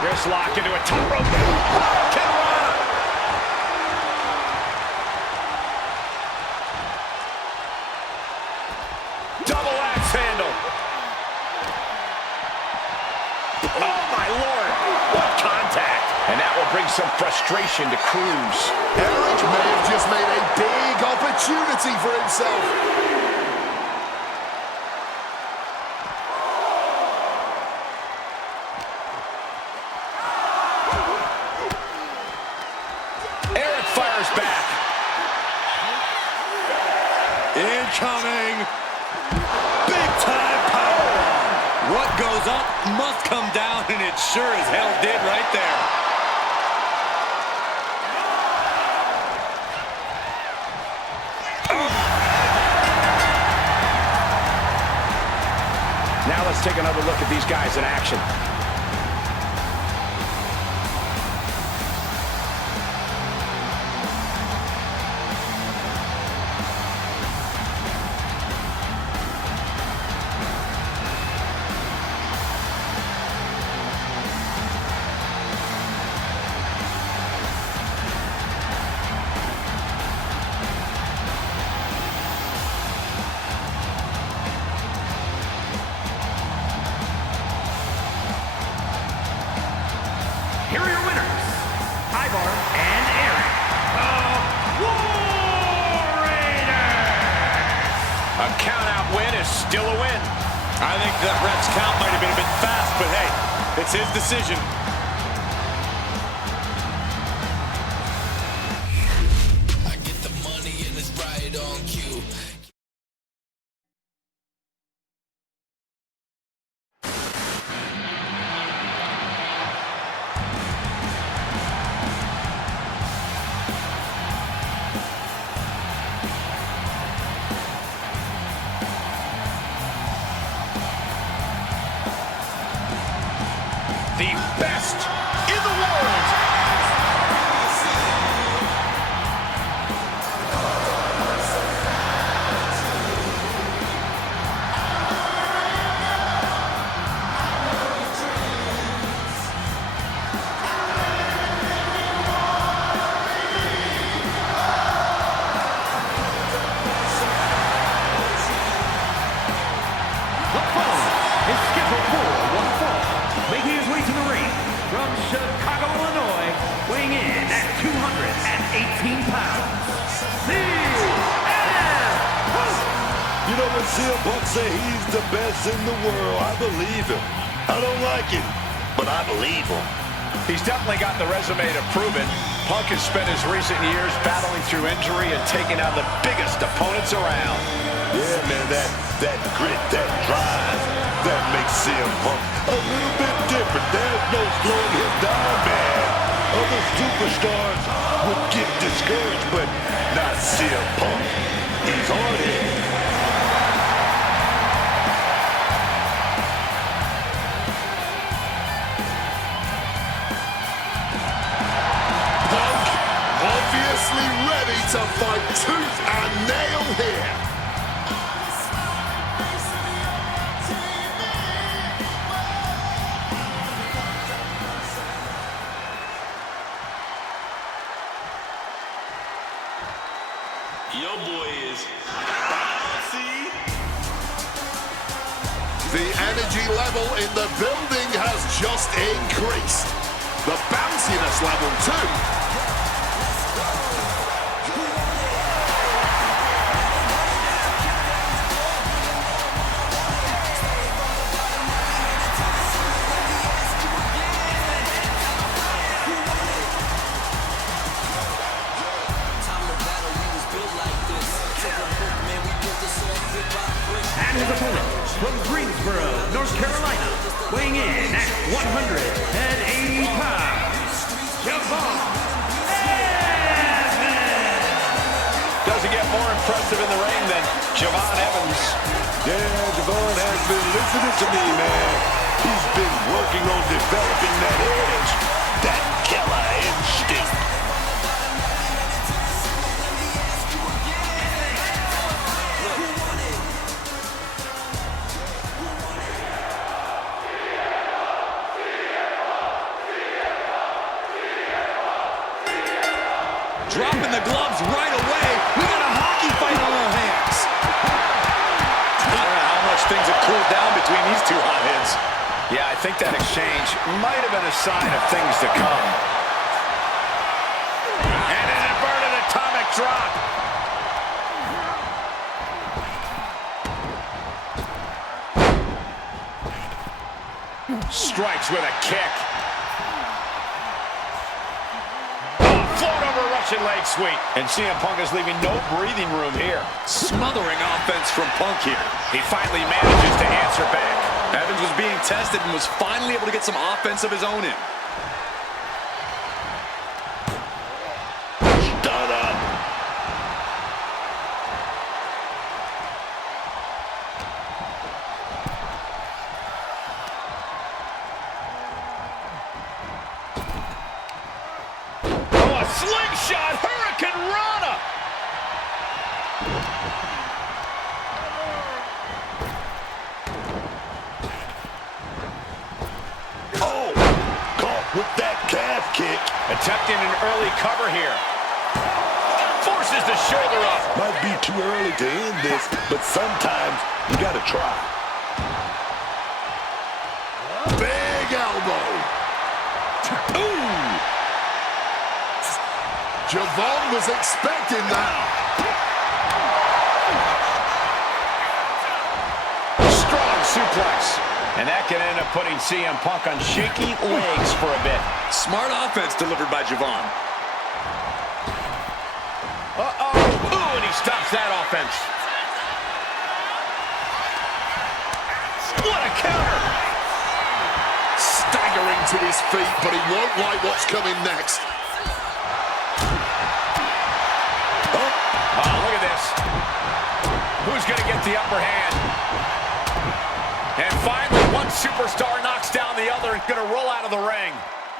Wrist lock into a top rope. Hurricanrana. Double axe handle. Oh, my Lord. What contact. And that will bring some frustration to Cruz. Eric may have just made a big opportunity for himself. Eric fires back. Incoming. Big time powerbomb. What goes up must come down, and it sure as hell did right there. Now let's take another look at these guys in action. Here are your winners, Ivar and Eric, the War Raiders. A count-out win is still a win. I think that ref's count might have been a bit fast, but hey, it's his decision. I get the money and it's right on cue. The best in the world. The following is scheduled for one fall, making his way to the ring from Chicago, Illinois, weighing in at 218 pounds, CM Punk. You know when CM Punk say he's the best in the world, I believe him. I don't like him, but I believe him. He's definitely got the resume to prove it. Punk has spent his recent years battling through injury and taking out the biggest opponents around. Yeah, man, that grit, that drive, that makes CM Punk a little bit different. but there's no slowing him down, man. Other superstars would get discouraged, but not CM Punk. He's on it. Punk obviously ready to fight tooth and nail here. Your boy is bouncy. The energy level in the building has just increased. The bounciness level too. And his opponent, from Greensboro, North Carolina, weighing in at 180 pounds, Javon Evans! Doesn't get more impressive in the ring than Javon Evans. Yeah, Javon has been listening to me, man. He's been working on developing that edge, that killer instinct. Dropping the gloves right away. We got a hockey fight on our hands. I don't know how much things have cooled down between these two hotheads. Yeah, I think that exchange might have been a sign of things to come. And an inverted atomic drop. Strikes with a kick. Float over Russian leg sweep. And CM Punk is leaving no breathing room here. Smothering offense from Punk here. He finally manages to answer back. Evans was being tested and was finally able to get some offense of his own in. Stunner. Oh, a slingshot Hurricane Rana. Oh, caught with that calf kick. Attempting an early cover here. Forces the shoulder up. Might be too early to end this, but sometimes you gotta try. Big elbow. Ooh! Javon was expecting that. Strong suplex. And that can end up putting CM Punk on shaky legs for a bit. Smart offense delivered by Javon. Uh-oh. Ooh, and he stops that offense. What a counter. Staggering to his feet, but he won't like what's coming next. Oh, look at this. Who's going to get the upper hand? And finally, one superstar knocks down the other and going to roll out of the ring.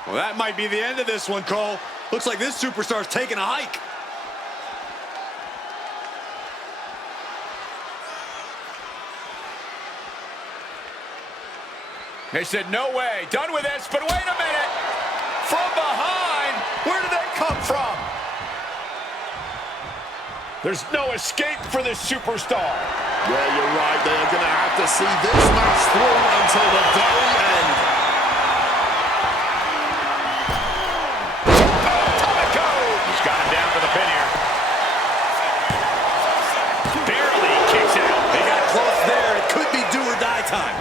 Well, that might be the end of this one, Cole. Looks like this superstar's taking a hike. They said, no way. Done with this, but wait a minute. From behind, where did they come from? There's no escape for this superstar. Well, you're right. They are going to have to see this match through until the very end. Atomico! He's got him down to the pin here. Barely kicks out. They got close there. It could be do or die time.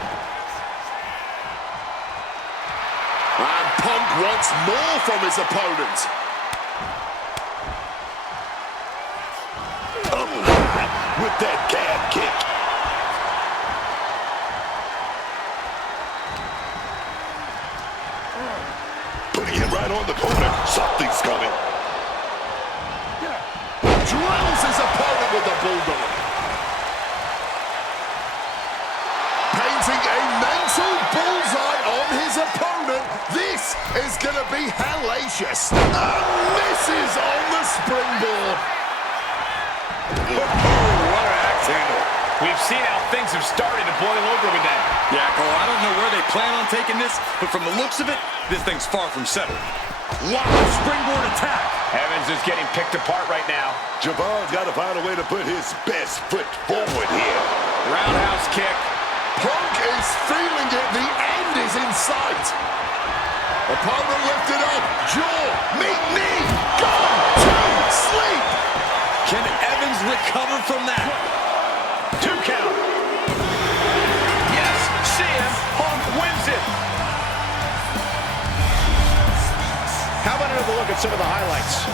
And Punk wants more from his opponent. With that calf kick. right on the corner. Something's coming. Drills his opponent with the bulldog. Painting a mental bullseye on his opponent. This is going to be hellacious. And misses on the springboard. Oh, what an axe handle. We've seen how things have started to boil over with that. Yeah, Cole, I don't know where they plan on taking this, but from the looks of it, this thing's far from settled. Wow, springboard attack. Evans is getting picked apart right now. Javon's got to find a way to put his best foot forward here. Roundhouse kick. Punk is feeling it. The end is in sight. Opponent lifted up. Jaw. Meet knee. Gone to sleep. Can Evans recover from that? 2 count. Yes, CM Punk wins it. How about another look at some of the highlights?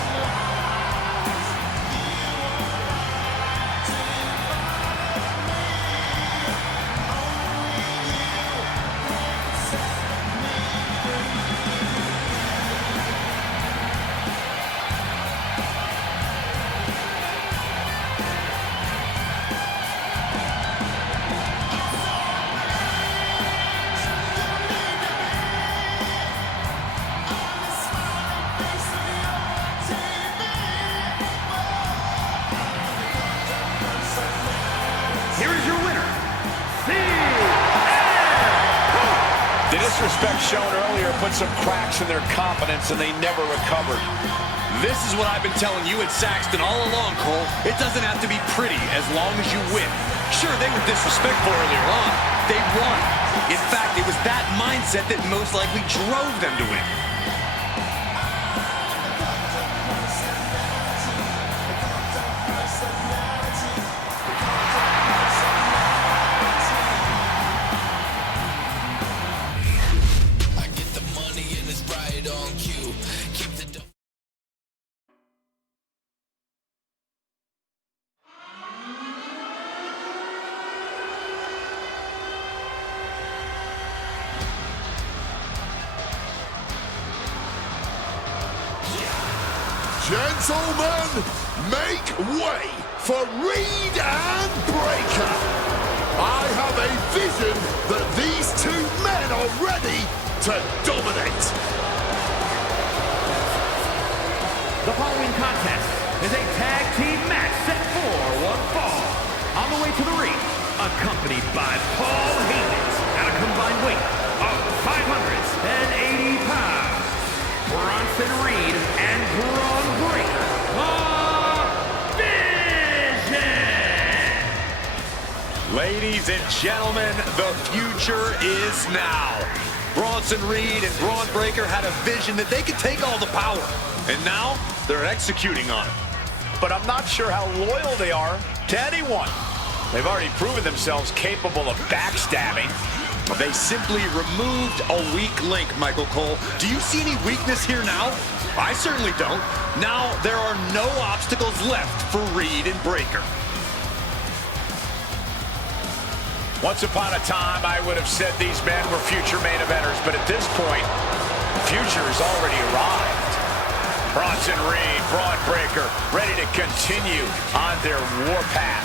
Here is your winner, The disrespect shown earlier put some cracks in their confidence, and they never recovered. This is what I've been telling you and Saxton all along, Cole. It doesn't have to be pretty as long as you win. Sure, they were disrespectful earlier on. They won. In fact, it was that mindset that most likely drove them to win. I get the money and it's right on cue. Keep the dough. Gentlemen, make way for Reed and Breaker. I have a vision that these two men are ready to dominate. The following contest is a tag team match set for one fall. On the way to the ring, accompanied by Paul Heyman at a combined weight of 580 pounds. Bronson Reed and Braun Breaker. The Vision! Ladies and gentlemen, the future is now. Bronson Reed and Braun Breaker had a vision that they could take all the power. And now, they're executing on it. But I'm not sure how loyal they are to anyone. They've already proven themselves capable of backstabbing. They simply removed a weak link, Michael Cole. Do you see any weakness here now? I certainly don't. Now there are no obstacles left for Reed and Breaker. Once upon a time, I would have said these men were future main eventers, but at this point, future has already arrived. Bronson Reed, Braun Breaker, ready to continue on their warpath.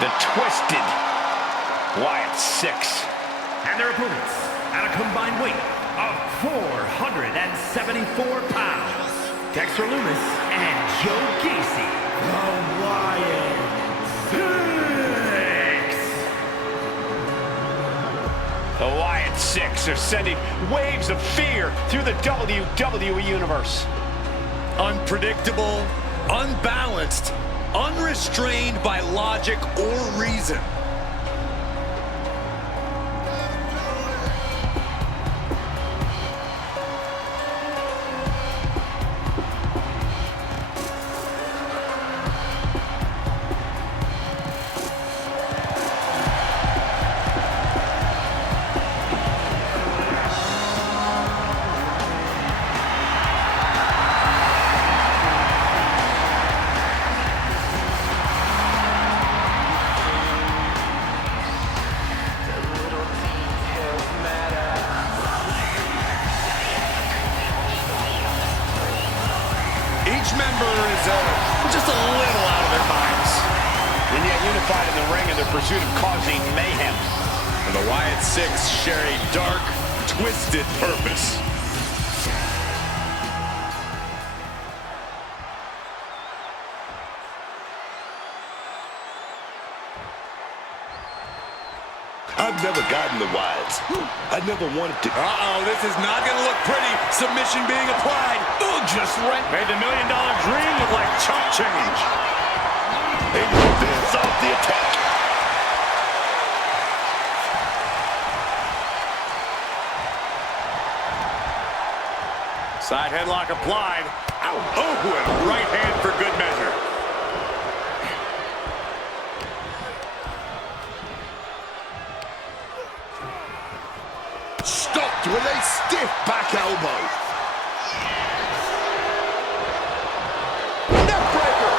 The Twisted Wyatt 6. And their opponents at a combined weight of 474 pounds. Dexter Lumis and Joe Gacy. The Wyatt 6. The Wyatt 6 are sending waves of fear through the WWE Universe. Unpredictable, unbalanced, unrestrained by logic or reason. their pursuit of causing mayhem. And the Wyatt Six share a dark, twisted purpose. I've never gotten the Wyatts. I never wanted to. This is not going to look pretty. Submission being applied. Ooh, just right. Made the $1 million dream look like chump change. And defense off the attack. Side headlock applied. Ow. Oh, and a right hand for good measure. Stopped with a stiff back elbow. Neckbreaker.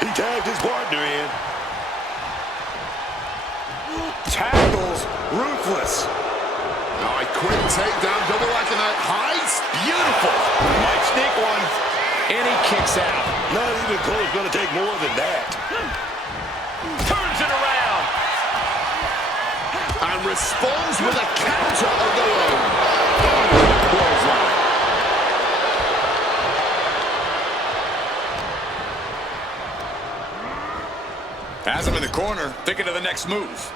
He tagged his partner in. Tackles ruthless. Now a quick takedown, double like a heist. Beautiful. Might sneak one. And he kicks out. Not even close, gonna take more than that. Turns it around. And responds with a counter of their own. Clothesline. Has him in the corner, thinking of the next move.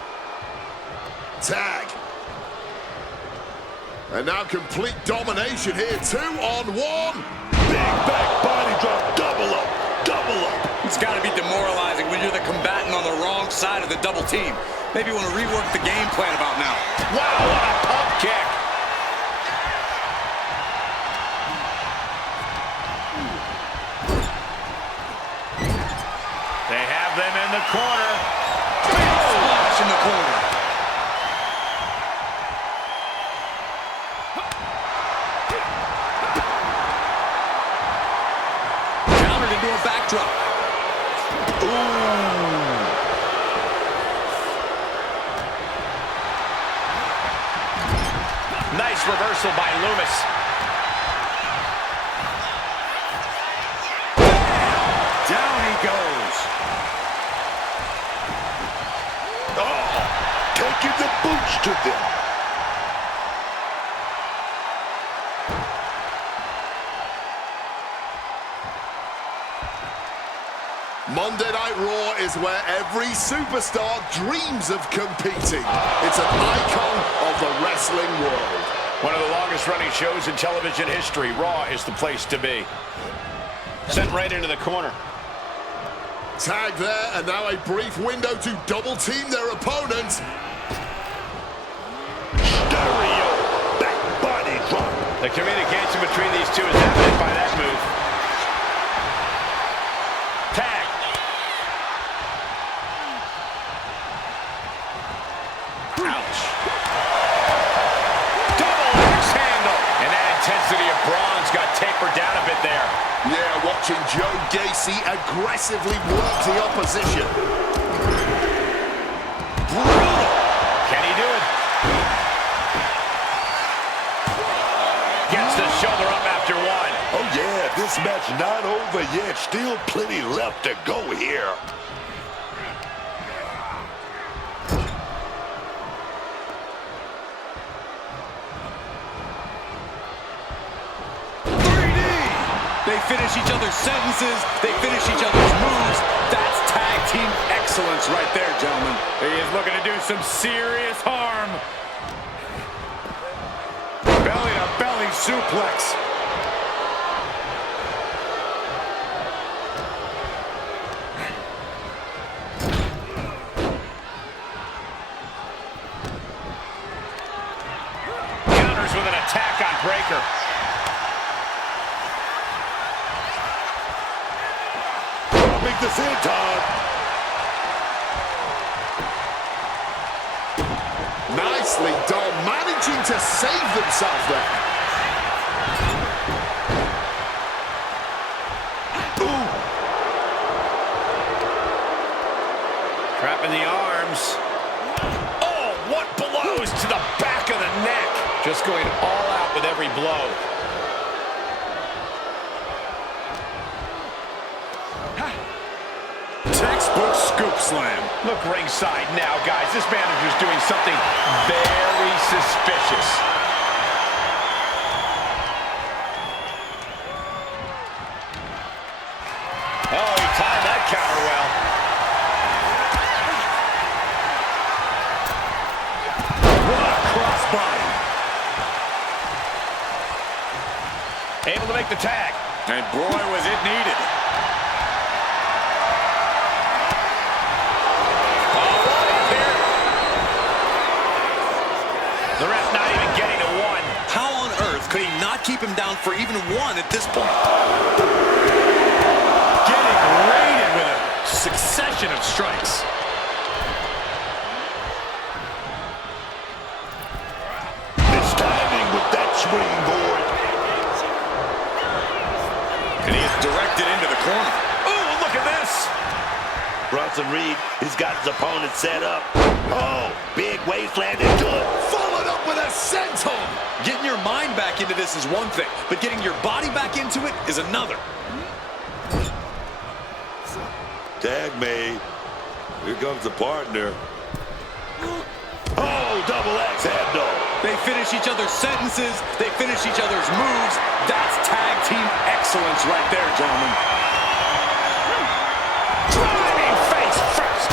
Tag. And now complete domination here, 2-on-1. Big back body drop, double up, double up. It's got to be demoralizing when you're the combatant on the wrong side of the double team. Maybe you want to rework the game plan about now. Wow, what a pump kick. They have them in the corner. Big splash in the corner. Countered into a backdrop. Nice reversal by Loomis. Down he goes. Taking the boots to them. Monday Night Raw is where every superstar dreams of competing. It's an icon of the wrestling world. One of the longest running shows in television history. Raw is the place to be. Sent right into the corner. Tag there, and now a brief window to double team their opponent. Stereo back body drop. The communication between these two is evident by that move. Tag. Ouch. Double axe handle. And that intensity of bronze got tapered down a bit there. Yeah, watching Joe Gacy aggressively work the opposition. Brutal. Can he do it? Gets the shoulder up after one. Oh yeah, this match not over yet. Still plenty left to go here. They finish each other's sentences. They finish each other's moves. That's tag team excellence right there, gentlemen. He is looking to do some serious harm. Belly-to-belly suplex. Counters with an attack on Breaker. Make the senton. Nicely done, managing to save themselves there. Ooh. Trapping the arms. Oh, what blows to the back of the neck. Just going all out with every blow. Textbook scoop slam. Look ringside now, guys. This manager's doing something very suspicious. Oh, he timed that counter well. What a crossbody. Able to make the tag. And boy, was it needed. The ref not even getting to one. How on earth could he not keep him down for even one at this point? Getting raided with a succession of strikes. It's timing with that springboard. And he is directed into the corner. Oh, look at this. Bronson Reed, he's got his opponent set up. Oh, big wasteland into it. Followed up with a senton. Getting your mind back into this is one thing, but getting your body back into it is another. Tag made. Here comes the partner. Oh, double axe handle. They finish each other's sentences. They finish each other's moves. That's tag team excellence right there, gentlemen. Driving face first.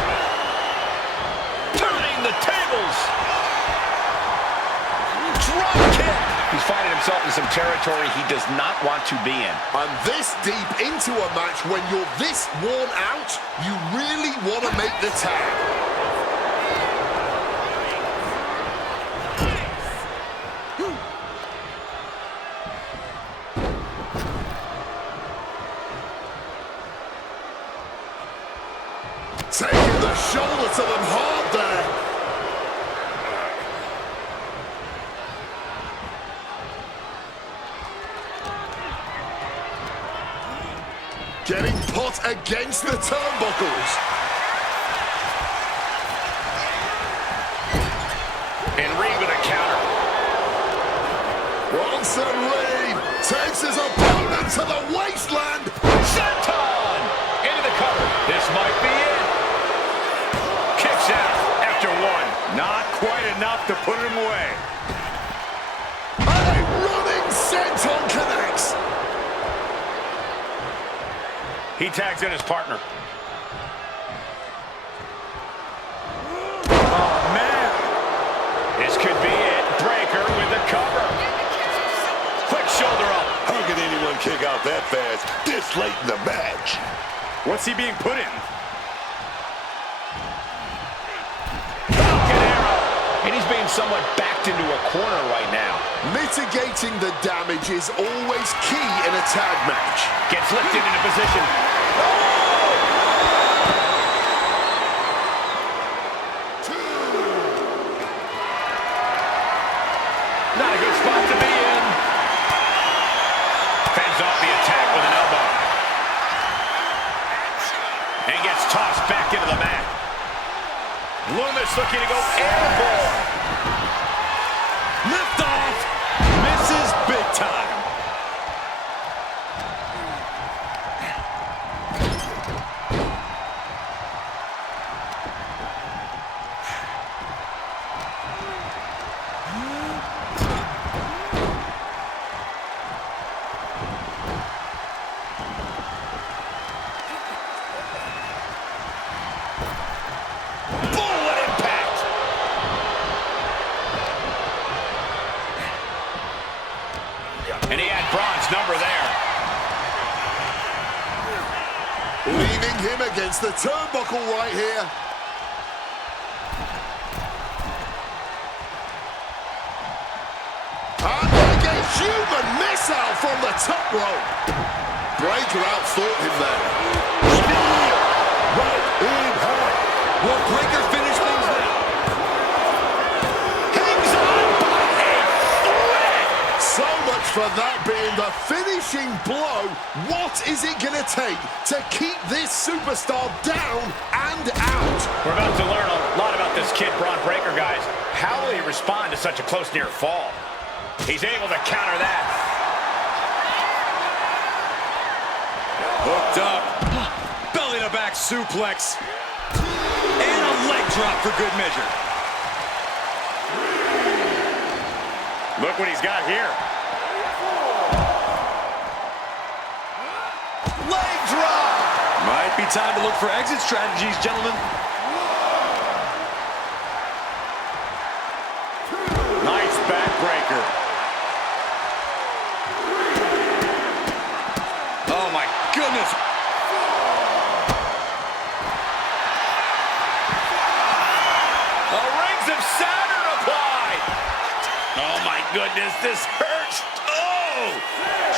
Turning the tables. Drop kick. He's finding himself in some territory he does not want to be in. And this deep into a match, when you're this worn out, you really want to make the tag. Taking the shoulder to them hard there. Getting put against the turnbuckles. And Reed with a counter. Bronson Reed takes his opponent to the wasteland. Senton! Into the cover. This might be it. Kicks out after one. Not quite enough to put him away. A running senton connects. He tags in his partner. Oh, man. This could be it. Breaker with the cover. Quick shoulder up. How can anyone kick out that fast this late in the match? What's he being put in? Falcon arrow. And he's being somewhat backed into a corner right now. Mitigating the damage is always key in a tag match. Gets lifted into position. Not a good spot to be in. Fends off the attack with an elbow. And gets tossed back into the mat. Loomis looking to go airborne. Lift off. Misses big time. Bullet impact. And he had Braun's number there. Leaving him against the turnbuckle right here. And like a human missile from the top rope. Breaker outthought him there. Right in high. Will Breaker finish things now? Hangs on by a thread. So much for that being the finishing blow. What is it going to take to keep this superstar down and out? We're about to learn a lot about this kid, Braun Breaker, guys. How will he respond to such a close near fall? He's able to counter that. Hooked up. Belly to back suplex. And a leg drop for good measure. Look what he's got here. Leg drop! Might be time to look for exit strategies, gentlemen. Nice backbreaker. Oh my goodness. The rings of Saturn applied. Oh my goodness, this hurts. Oh!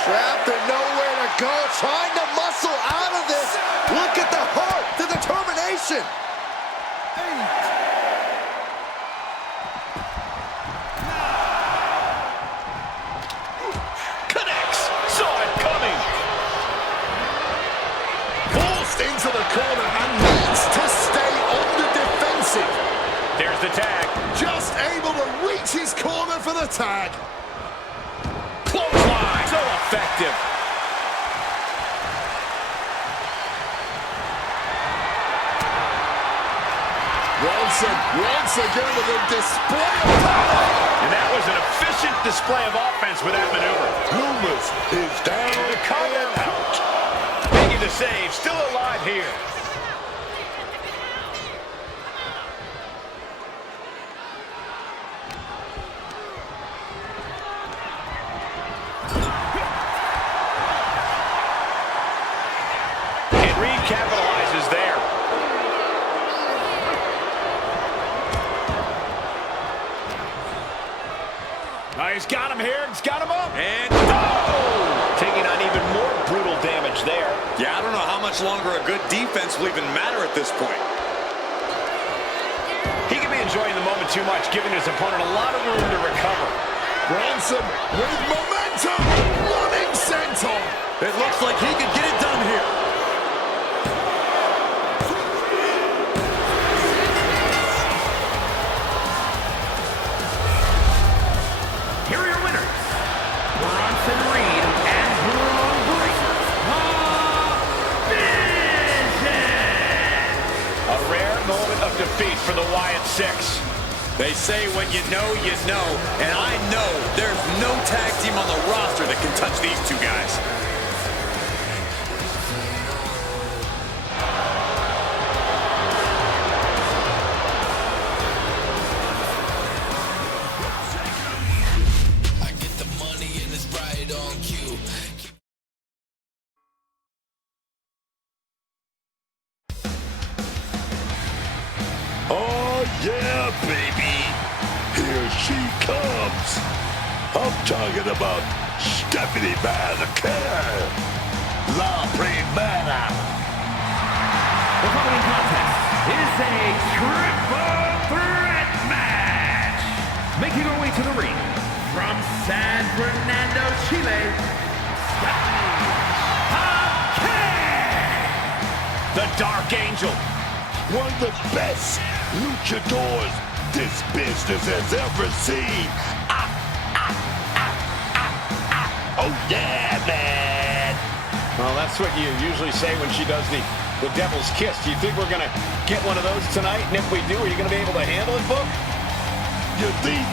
Trapped and nowhere to go, trying to muscle out of this. Look at the heart, the determination. Connects. Saw it coming. Forced into the corner and needs to stay on the defensive. There's the tag. Just able to reach his corner for the tag. Clothesline. So effective. Bronson once again with a display of power. And that was an efficient display of offense with that maneuver. Loomis is down And the cover. and out. Making the save. Still alive here. And Reed capitalizes there. He's got him here. He's got him up. And Taking on even more brutal damage there. yeah, I don't know how much longer a good defense will even matter at this point. He could be enjoying the moment too much, giving his opponent a lot of room to recover. Bronson with momentum, running senton. It looks like he could get it done here. Here are your winners, Bronson Reed and Braun Breaker. A rare moment of defeat for the Wyatt Six. They say when you know, and I know there's no tag team on the roster that can touch these two guys. I get the money and it's right on cue. Oh, yeah, baby. Here she comes. I'm talking about Stephanie McMahon. La Primera. The following contest is a triple threat match. Making her way to the ring from San Fernando, Chile, Stephanie McMahon. The Dark Angel. One of the best luchadors this business has ever seen. Oh, yeah, man. Well, that's what you usually say when she does the devil's kiss. Do you think we're going to get one of those tonight? And if we do, are you going to be able to handle it, Book? You think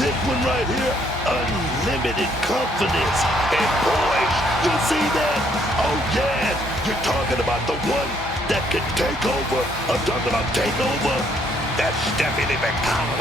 this one right here, unlimited confidence and poise. You see that? Oh, yeah. You're talking about the one that can take over. I'm talking about take over. That's Stephanie McMahon.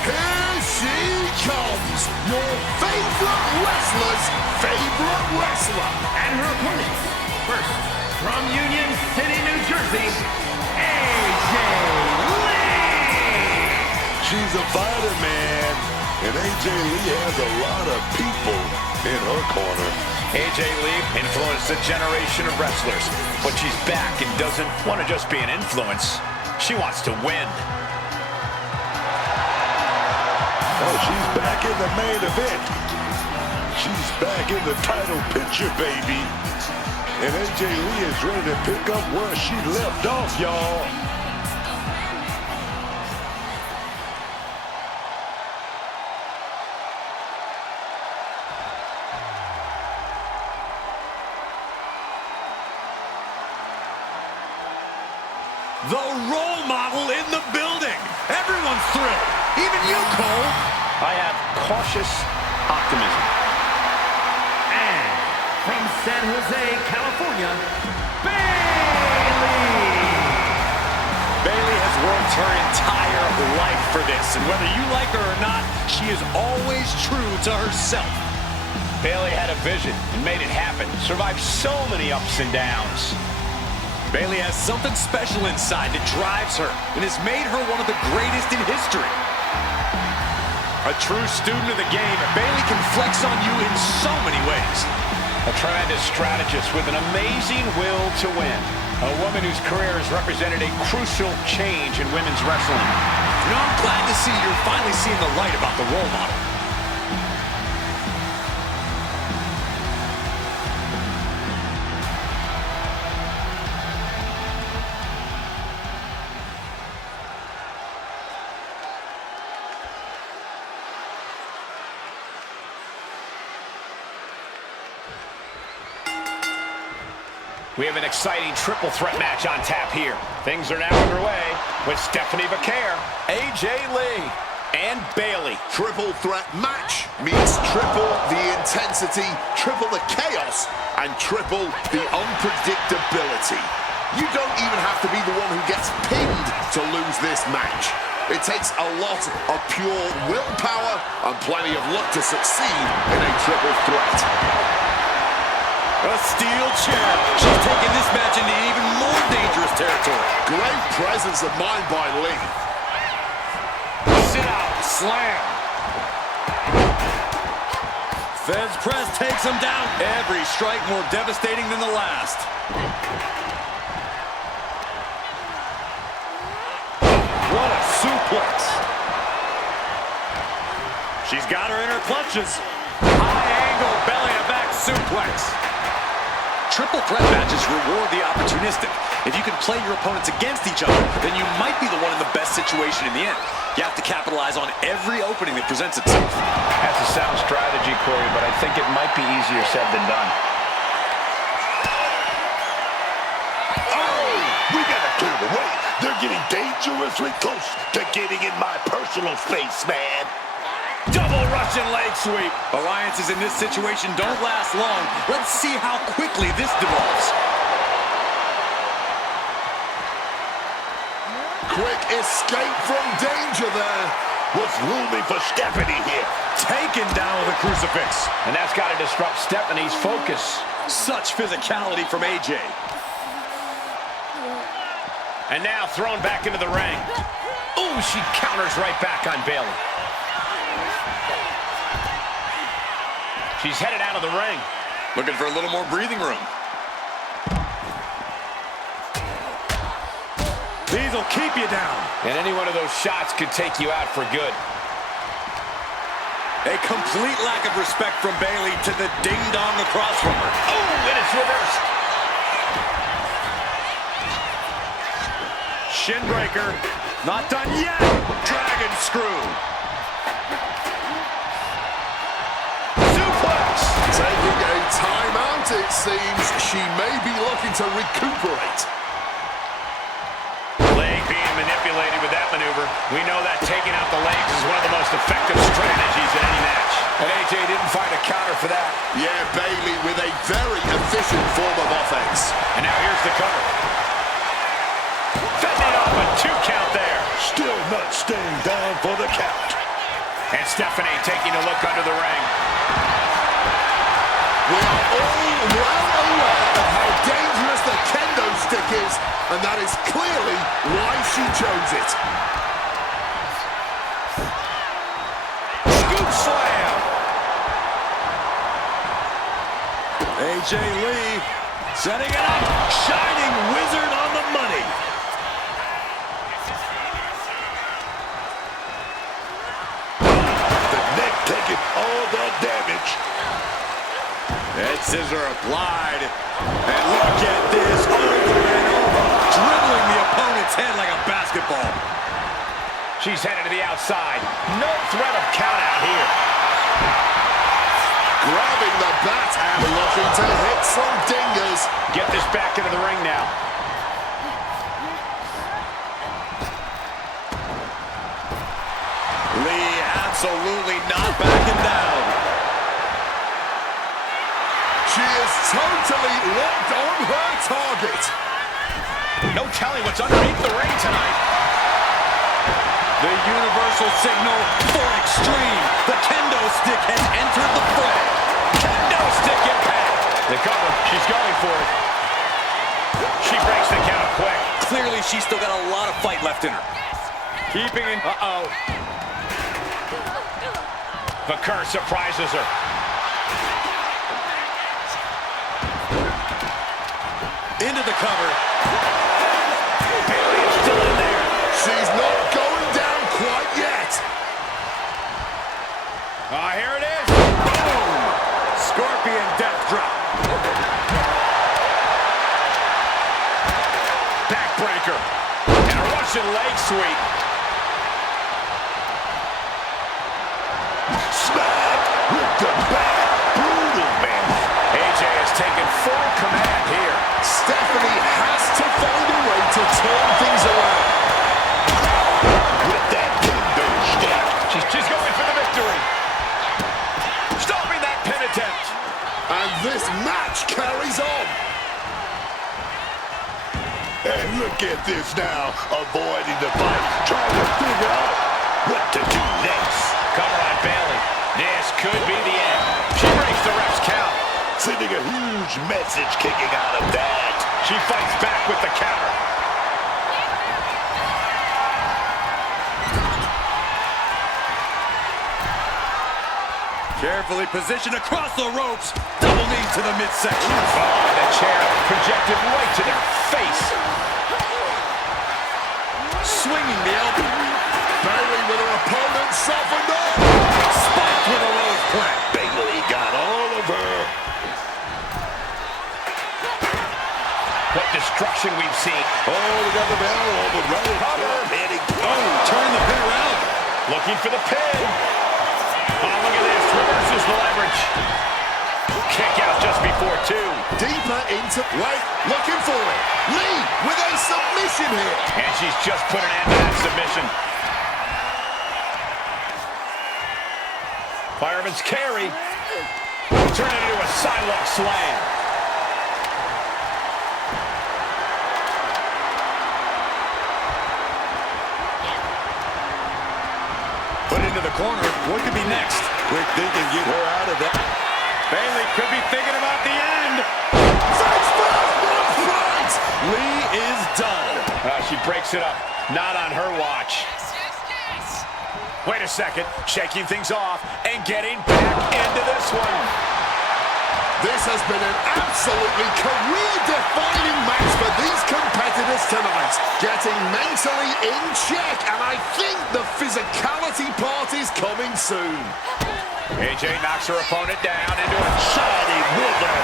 Here she comes, your favorite wrestler's favorite wrestler. And her opponents, first, from Union City, New Jersey, AJ Lee. She's a fighter, man. And AJ Lee has a lot of people in her corner. AJ Lee influenced a generation of wrestlers, but she's back and doesn't want to just be an influence. She wants to win. Oh, she's back in the main event. She's back in the title picture, baby. And AJ Lee is ready to pick up where she left off, y'all. The role model in the building. Everyone's thrilled. Even you, Cole. I have cautious optimism. And from San Jose, California, Bayley! Bayley has worked her entire life for this, and whether you like her or not, she is always true to herself. Bayley had a vision and made it happen. Survived so many ups and downs. Bayley has something special inside that drives her and has made her one of the greatest in history. A true student of the game, Bayley can flex on you in so many ways. A tremendous strategist with an amazing will to win. A woman whose career has represented a crucial change in women's wrestling. You know, I'm glad to see you're finally seeing the light about the role model. We have an exciting triple threat match on tap here. Things are now underway with Stephanie Vaquer, AJ Lee, and Bayley. Triple threat match means triple the intensity, triple the chaos, and triple the unpredictability. You don't even have to be the one who gets pinned to lose this match. It takes a lot of pure willpower and plenty of luck to succeed in a triple threat. A steel chair. She's taking this match into even more dangerous territory. Great presence of mind by Lee. Sit out, slam. Feds press takes him down. Every strike more devastating than the last. What a suplex. She's got her in her clutches. High angle belly to back suplex. Triple threat matches reward the opportunistic. If you can play your opponents against each other, then you might be the one in the best situation in the end. You have to capitalize on every opening that presents itself. That's a sound strategy, Corey, but I think it might be easier said than done. Oh, we gotta clear the way. They're getting dangerously close to getting in my personal space, man. Double Russian leg sweep. Alliances in this situation don't last long. Let's see how quickly this develops. Quick escape from danger there. What's looming for Stephanie here? Taken down with a crucifix. And that's got to disrupt Stephanie's focus. Such physicality from AJ. And now thrown back into the ring. Ooh, she counters right back on Bayley. She's headed out of the ring. Looking for a little more breathing room. These will keep you down. And any one of those shots could take you out for good. A complete lack of respect from Bayley to the ding-dong across from her. Oh, and it's reversed. Shin breaker. Not done yet. Dragon screw. Taking a timeout, it seems. She may be looking to recuperate. Leg being manipulated with that maneuver. We know that taking out the legs is one of the most effective strategies in any match. And AJ didn't find a counter for that. Yeah, Bayley with a very efficient form of offense. And now here's the cover. Fending off a 2 count there. Still not staying down for the count. And Stephanie taking a look under the ring. We are all well aware of how dangerous the kendo stick is, and that is clearly why she chose it. Scoop slam. AJ Lee setting it up. Shining wizard on the money. The neck taking all the damage. Head scissor applied. And She's headed to the outside. No threat of count out here. Grabbing the bat and looking to hit some dingers. Get this back into the ring now. Lee absolutely not backing down. She is totally locked on her target. No telling what's underneath the ring tonight. The universal signal for extreme. The kendo stick has entered the fray. Kendo stick impact. The cover. She's going for it. She breaks the count quick. Clearly, she's still got a lot of fight left in her. Keeping in. Uh-oh. Vakur surprises her. Into the cover. Bayley is still in there. She's not going down quite yet. Here it is. Boom! Scorpion death drop. Backbreaker. And a Russian leg sweep. Smack with the back. Brutal, man. AJ has taken full command here. Stephanie has to find a way to turn things around. With that kendo stick. She's going for the victory. Stopping that pin attempt. And this match carries on. And look at this now. Avoiding the fight. Trying to figure out what to do next. Cover on Bayley. This could be the end. She breaks the ref's count. Sending a huge message kicking out of that. She fights back with the counter. Carefully positioned across the ropes. Double knee to the midsection. Oh, the chair projected right to their face. Swinging the elbow. Bayley with her opponent softened up. Spiked with a rose plant. Bayley got all of her. What destruction we've seen. Oh, we got the bell on the right. Cover. Heading. Oh, turn the pin around. Looking for the pin. Oh, look at this. Reverses the leverage. Kick out just before two. Deeper into... Wait, looking for it. Lee with a submission here. And she's just put an end to that submission. Fireman's carry. Turn it into a sidewalk slam. Put into the corner. What could be next? Quick thinking, get her out of that. Bayley could be thinking about the end. Face first, one front. Lee is done. She breaks it up. Not on her watch. Wait a second. Shaking things off and getting back into this one. This has been an absolutely career-defining match for these competitors tonight. Getting mentally in check, and I think the physicality part is coming soon. AJ knocks her opponent down into a Shining with her.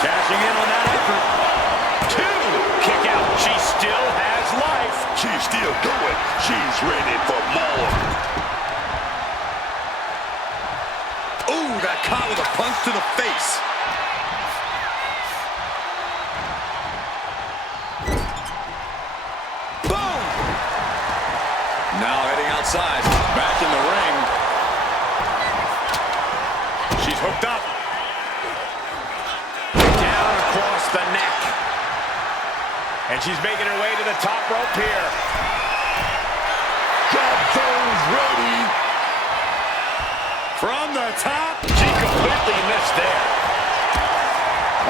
Cashing in on that effort. two. Kick out. She still has life. She's still going. She's ready for more. Ooh, that caught with a punch to the face. Boom! Now heading outside. Back in the ring. She's hooked up. Down across the neck. And she's making her way to the top rope here. Got those ready. From the top. She completely missed there.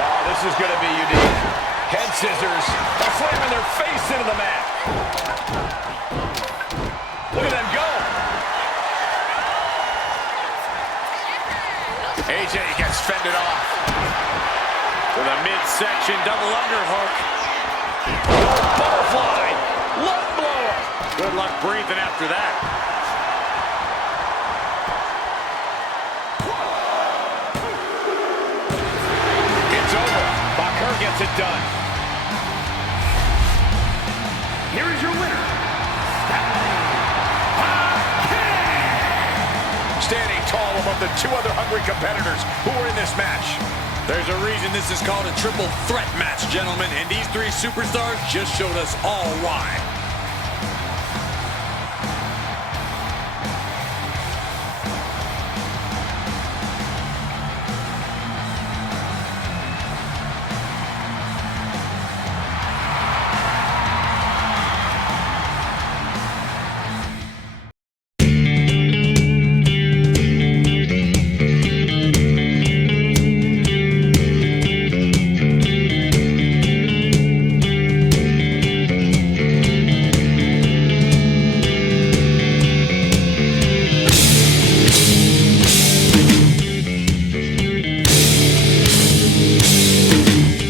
Oh, this is going to be unique. Head scissors are slamming their face into the mat. Look at them go. AJ gets fended off. To the midsection double underhook. Butterfly. Lung blower. Good luck breathing after that. It's over. Vakur gets it done. Here is your winner, Stephanie two other hungry competitors who are in this match. There's a reason this is called a triple threat match, gentlemen, and these three superstars just showed us all why.